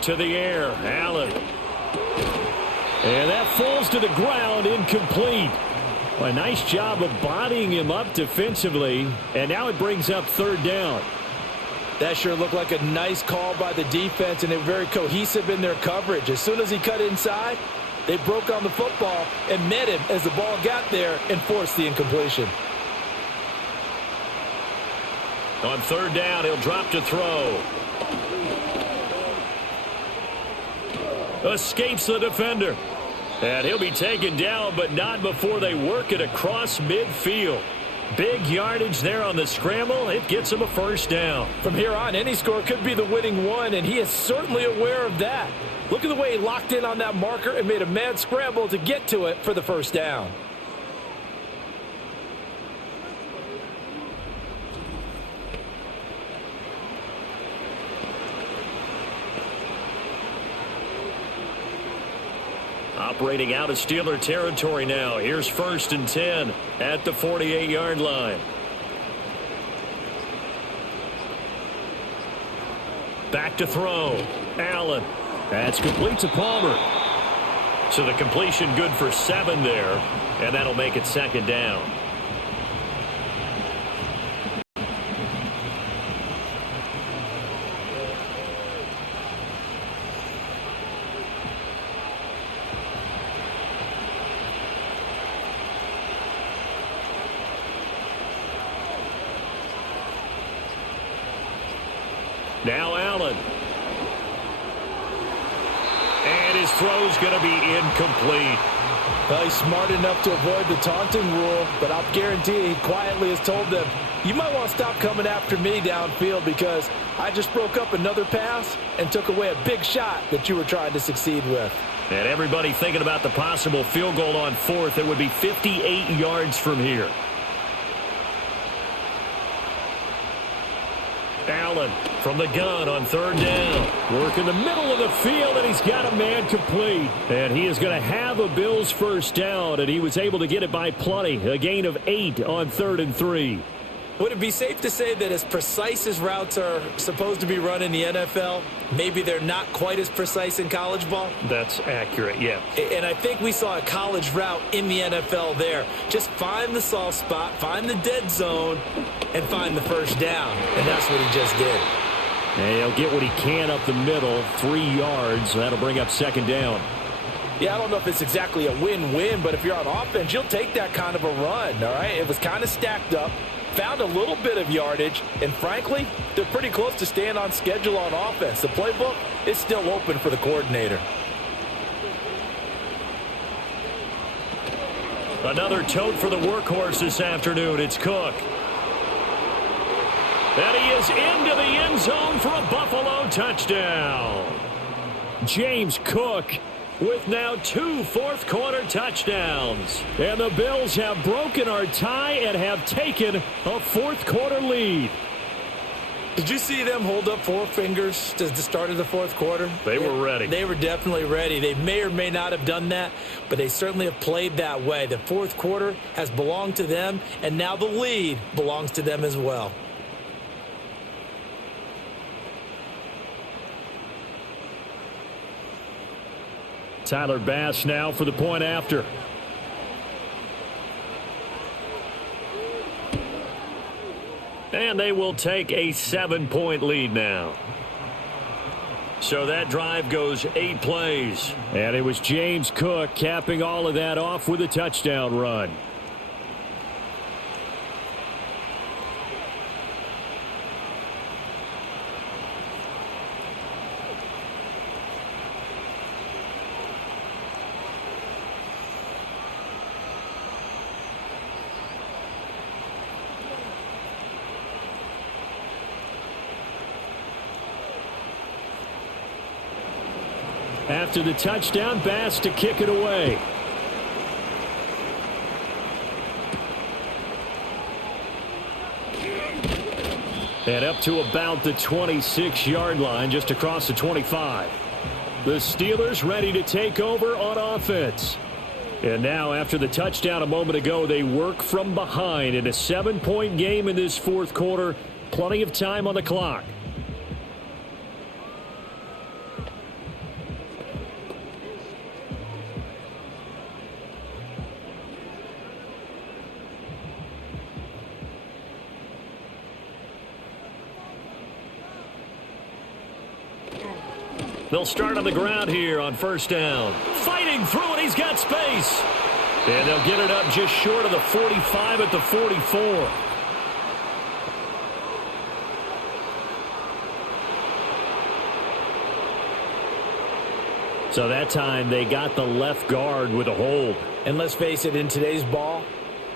To the air, Allen. And that falls to the ground, incomplete. A nice job of bodying him up defensively, and now it brings up 3rd down. That sure looked like a nice call by the defense, and they're very cohesive in their coverage. As soon as he cut inside, they broke on the football and met him as the ball got there and forced the incompletion. On 3rd down, he'll drop to throw. Escapes the defender. And he'll be taken down, but not before they work it across midfield. Big yardage there on the scramble. It gets him a 1st down. From here on, any score could be the winning one, and he is certainly aware of that. Look at the way he locked in on that marker and made a mad scramble to get to it for the 1st down. Operating out of Steeler territory now. Here's 1st and 10 at the 48-yard line. Back to throw. Allen. That's complete to Palmer. So the completion good for 7 there, and that'll make it 2nd down. Now Allen. And his throw's going to be incomplete. Well, he's smart enough to avoid the taunting rule, but I'll guarantee he quietly has told them, you might want to stop coming after me downfield because I just broke up another pass and took away a big shot that you were trying to succeed with. And everybody thinking about the possible field goal on 4th. It would be 58 yards from here. Allen from the gun on 3rd down. Work in the middle of the field, and he's got a man complete. And he is going to have a Bills 1st down, and he was able to get it by plenty. A gain of 8 on 3rd and 3. Would it be safe to say that as precise as routes are supposed to be run in the NFL, maybe they're not quite as precise in college ball? That's accurate, yeah. And I think we saw a college route in the NFL there. Just find the soft spot, find the dead zone, and find the 1st down. And that's what he just did. And he'll get what he can up the middle, 3 yards. That'll bring up 2nd down. Yeah, I don't know if it's exactly a win-win, but if you're on offense, you'll take that kind of a run, all right? It was kind of stacked up, found a little bit of yardage, and frankly, they're pretty close to staying on schedule on offense. The playbook is still open for the coordinator. Another tote for the workhorse this afternoon. It's Cook. And he is into the end zone for a Buffalo touchdown. James Cook with now 2 fourth-quarter touchdowns. And the Bills have broken our tie and have taken a fourth-quarter lead. Did you see them hold up 4 fingers to the start of the fourth quarter? They were ready. They were definitely ready. They may or may not have done that, but they certainly have played that way. The fourth quarter has belonged to them, and now the lead belongs to them as well. Tyler Bass now for the point after. And they will take a 7-point lead now. So that drive goes 8 plays. And it was James Cook capping all of that off with a touchdown run. After the touchdown, Bass to kick it away. And up to about the 26-yard line, just across the 25. The Steelers ready to take over on offense. And now, after the touchdown a moment ago, they work from behind in a 7-point game in this fourth quarter. Plenty of time on the clock. They'll start on the ground here on first down. Fighting through it, he's got space. And they'll get it up just short of the 45 at the 44. So that time they got the left guard with a hold. And let's face it, in today's ball,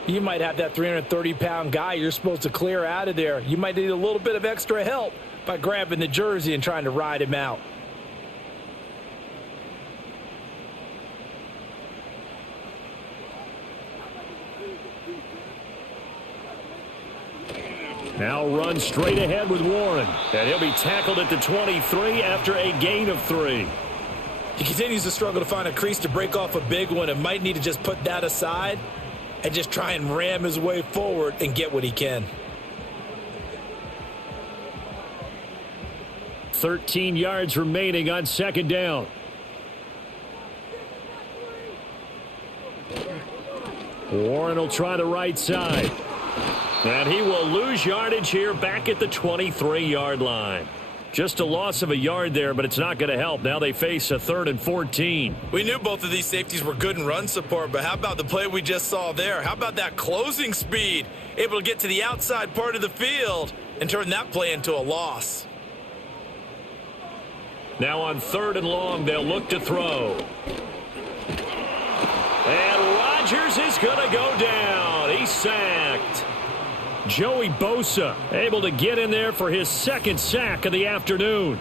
you might have that 330-pound guy you're supposed to clear out of there. You might need a little bit of extra help by grabbing the jersey and trying to ride him out. Now run straight ahead with Warren. And he'll be tackled at the 23 after a gain of 3. He continues to struggle to find a crease to break off a big one and might need to just put that aside and just try and ram his way forward and get what he can. 13 yards remaining on second down. Warren will try the right side. And he will lose yardage here back at the 23-yard line. Just a loss of a yard there, but it's not going to help. Now they face a 3rd and 14. We knew both of these safeties were good in run support, but how about the play we just saw there? How about that closing speed? Able to get to the outside part of the field and turn that play into a loss. Now on 3rd and long, they'll look to throw. And Rodgers is going to go down. He's sacked. Joey Bosa able to get in there for his 2nd sack of the afternoon.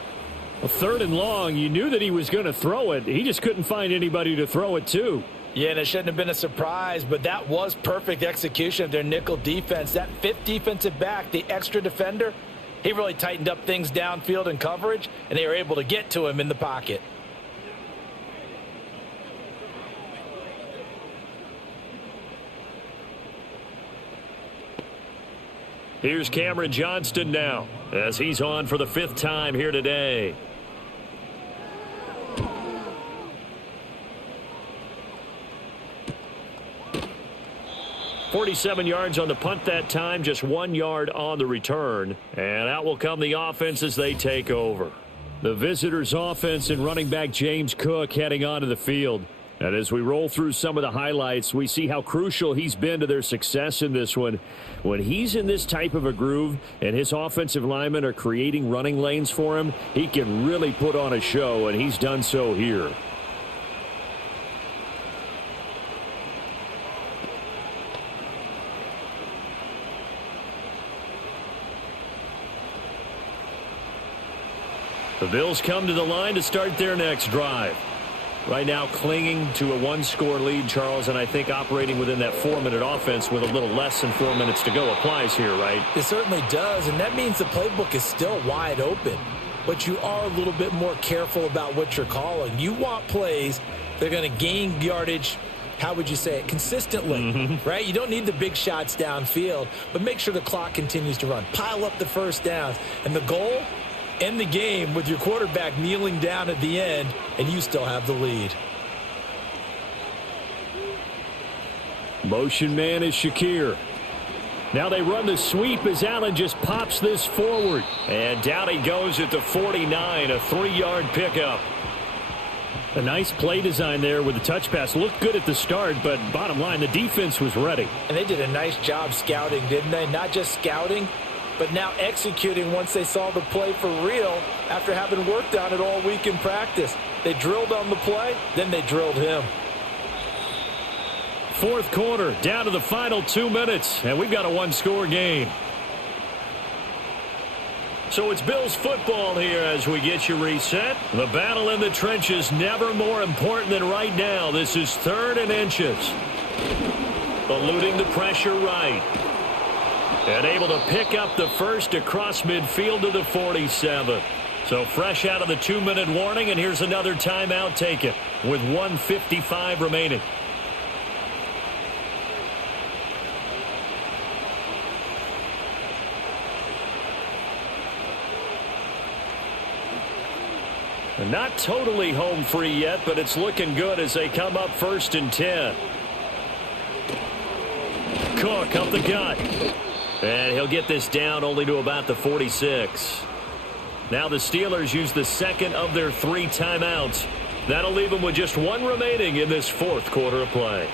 A 3rd and long, you knew that he was going to throw it. He just couldn't find anybody to throw it to. Yeah, and it shouldn't have been a surprise, but that was perfect execution of their nickel defense. That 5th defensive back, the extra defender, he really tightened up things downfield in coverage, and they were able to get to him in the pocket. Here's Cameron Johnston now as he's on for the 5th time here today. .47 yards on the punt that time, just 1 yard on the return. And out will come the offense as they take over. The visitors' offense and running back James Cook heading onto the field. And as we roll through some of the highlights, we see how crucial he's been to their success in this one. When he's in this type of a groove and his offensive linemen are creating running lanes for him, he can really put on a show, and he's done so here. The Bills come to the line to start their next drive. Right now clinging to a one-score lead, Charles, and I think operating within that 4-minute offense with a little less than 4 minutes to go applies here, right? It certainly does, and that means the playbook is still wide open. But you are a little bit more careful about what you're calling. You want plays that are going to gain yardage, how would you say it, consistently, right? You don't need the big shots downfield, but make sure the clock continues to run. Pile up the first downs, and the goal, end the game with your quarterback kneeling down at the end, and you still have the lead. Motion man is Shakir. Now they run the sweep as Allen just pops this forward. And down he goes at the 49, a 3-yard pickup. A nice play design there with the touch pass. Looked good at the start, but bottom line, the defense was ready. And they did a nice job scouting, didn't they? Not just scouting, but now executing once they saw the play for real after having worked on it all week in practice. They drilled on the play, then they drilled him. Fourth quarter, down to the final 2 minutes, and we've got a one-score game. So it's Bills football here as we get you reset. The battle in the trenches never more important than right now. This is 3rd and inches. Eluding the pressure right. And able to pick up the first across midfield to the 47. So fresh out of the 2-minute warning, and here's another timeout taken with 1:55 remaining. Not totally home free yet, but it's looking good as they come up 1st and 10. Cook up the gut. And he'll get this down only to about the 46. Now the Steelers use the second of their 3 timeouts. That'll leave them with just 1 remaining in this 4th quarter of play.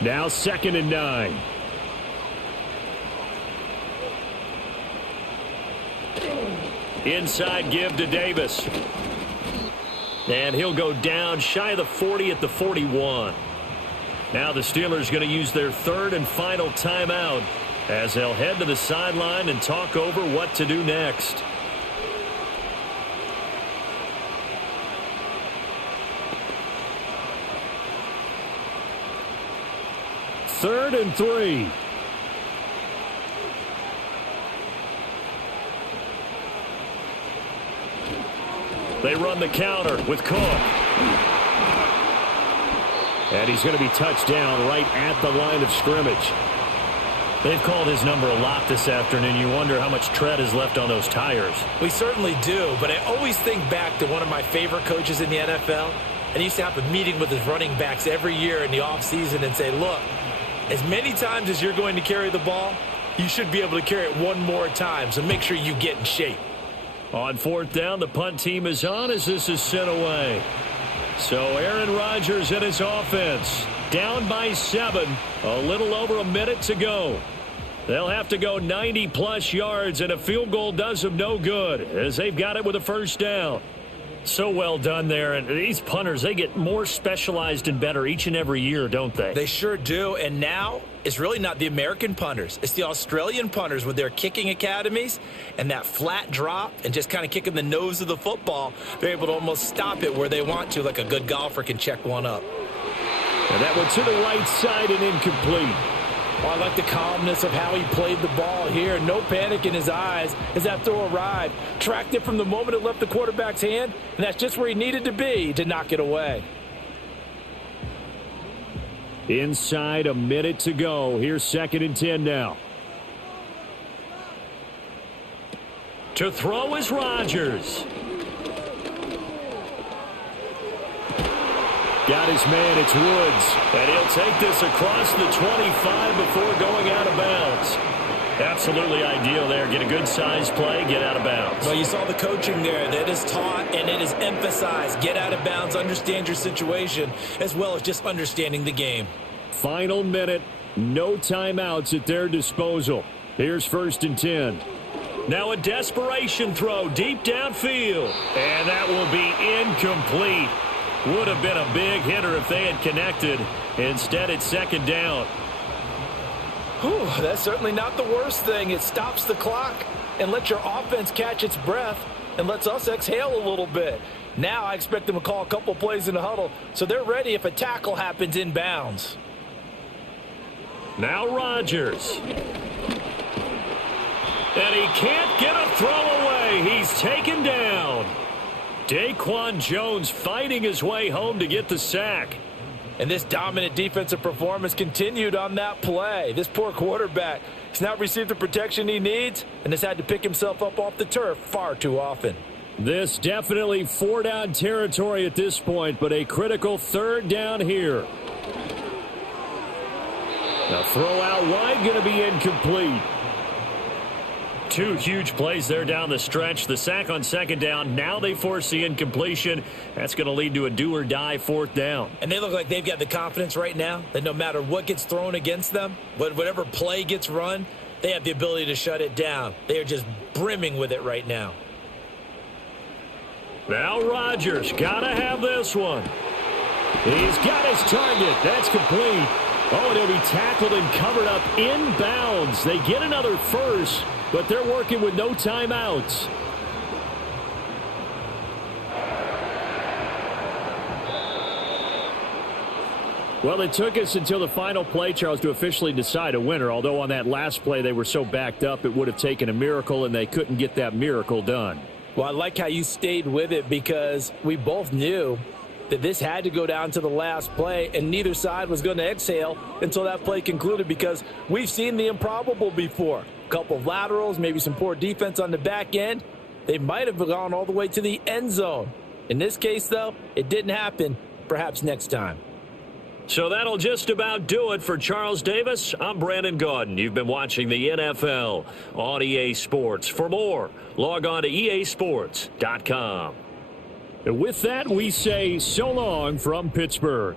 Now 2nd and 9. Inside give to Davis. And he'll go down shy of the 40 at the 41. Now the Steelers going to use their 3rd and final timeout as they'll head to the sideline and talk over what to do next. Third and 3. They run the counter with Cook. And he's going to be touched down right at the line of scrimmage. They've called his number a lot this afternoon. You wonder how much tread is left on those tires. We certainly do, but I always think back to one of my favorite coaches in the NFL. And he used to have a meeting with his running backs every year in the offseason and say, look, as many times as you're going to carry the ball, you should be able to carry it 1 more time, so make sure you get in shape. On 4th down, the punt team is on as this is sent away. So Aaron Rodgers and his offense down by 7, a little over a minute to go. They'll have to go 90-plus yards, and a field goal does them no good as they've got it with a 1st down. So well done there. And these punters, they get more specialized and better each and every year, don't they? They sure do. And now it's really not the American punters. It's the Australian punters with their kicking academies and that flat drop and just kind of kicking the nose of the football. They're able to almost stop it where they want to, like a good golfer can check one up. And that one to the right side and incomplete. Oh, I like the calmness of how he played the ball here. No panic in his eyes as that throw arrived. Tracked it from the moment it left the quarterback's hand, and that's just where he needed to be to knock it away. Inside a minute to go. Here's 2nd and 10 now. To throw is Rodgers. Got his man, it's Woods. And he'll take this across the 25 before going out of bounds. Absolutely ideal there. Get a good size play, get out of bounds. Well, you saw the coaching there. That is taught and it is emphasized. Get out of bounds, understand your situation, as well as just understanding the game. Final minute, no timeouts at their disposal. Here's 1st and 10. Now a desperation throw deep downfield. And that will be incomplete. Would have been a big hitter if they had connected. Instead, it's 2nd down. Whew, that's certainly not the worst thing. It stops the clock and lets your offense catch its breath and lets us exhale a little bit. Now I expect them to call a couple plays in the huddle so they're ready if a tackle happens in bounds. Now Rodgers. And he can't get a throw away. He's taken down. Daquan Jones fighting his way home to get the sack. And this dominant defensive performance continued on that play. This poor quarterback has not received the protection he needs and has had to pick himself up off the turf far too often. This definitely 4-down territory at this point, but a critical 3rd down here. Now throw out wide, going to be incomplete. 2 huge plays there down the stretch. The sack on 2nd down. Now they force the incompletion. That's going to lead to a do-or-die 4th down. And they look like they've got the confidence right now that no matter what gets thrown against them, whatever play gets run, they have the ability to shut it down. They are just brimming with it right now. Now Rodgers got to have this one. He's got his target. That's complete. Oh, and he'll be tackled and covered up inbounds. They get another first, but they're working with no timeouts. Well, it took us until the final play, Charles, to officially decide a winner, although on that last play they were so backed up it would have taken a miracle, and they couldn't get that miracle done. Well, I like how you stayed with it because we both knew that this had to go down to the last play, and neither side was going to exhale until that play concluded because we've seen the improbable before. A couple of laterals, maybe some poor defense on the back end. They might have gone all the way to the end zone. In this case, though, it didn't happen. Perhaps next time. So that'll just about do it for Charles Davis. I'm Brandon Gaudin. You've been watching the NFL on EA Sports. For more, log on to easports.com. And with that, we say so long from Pittsburgh.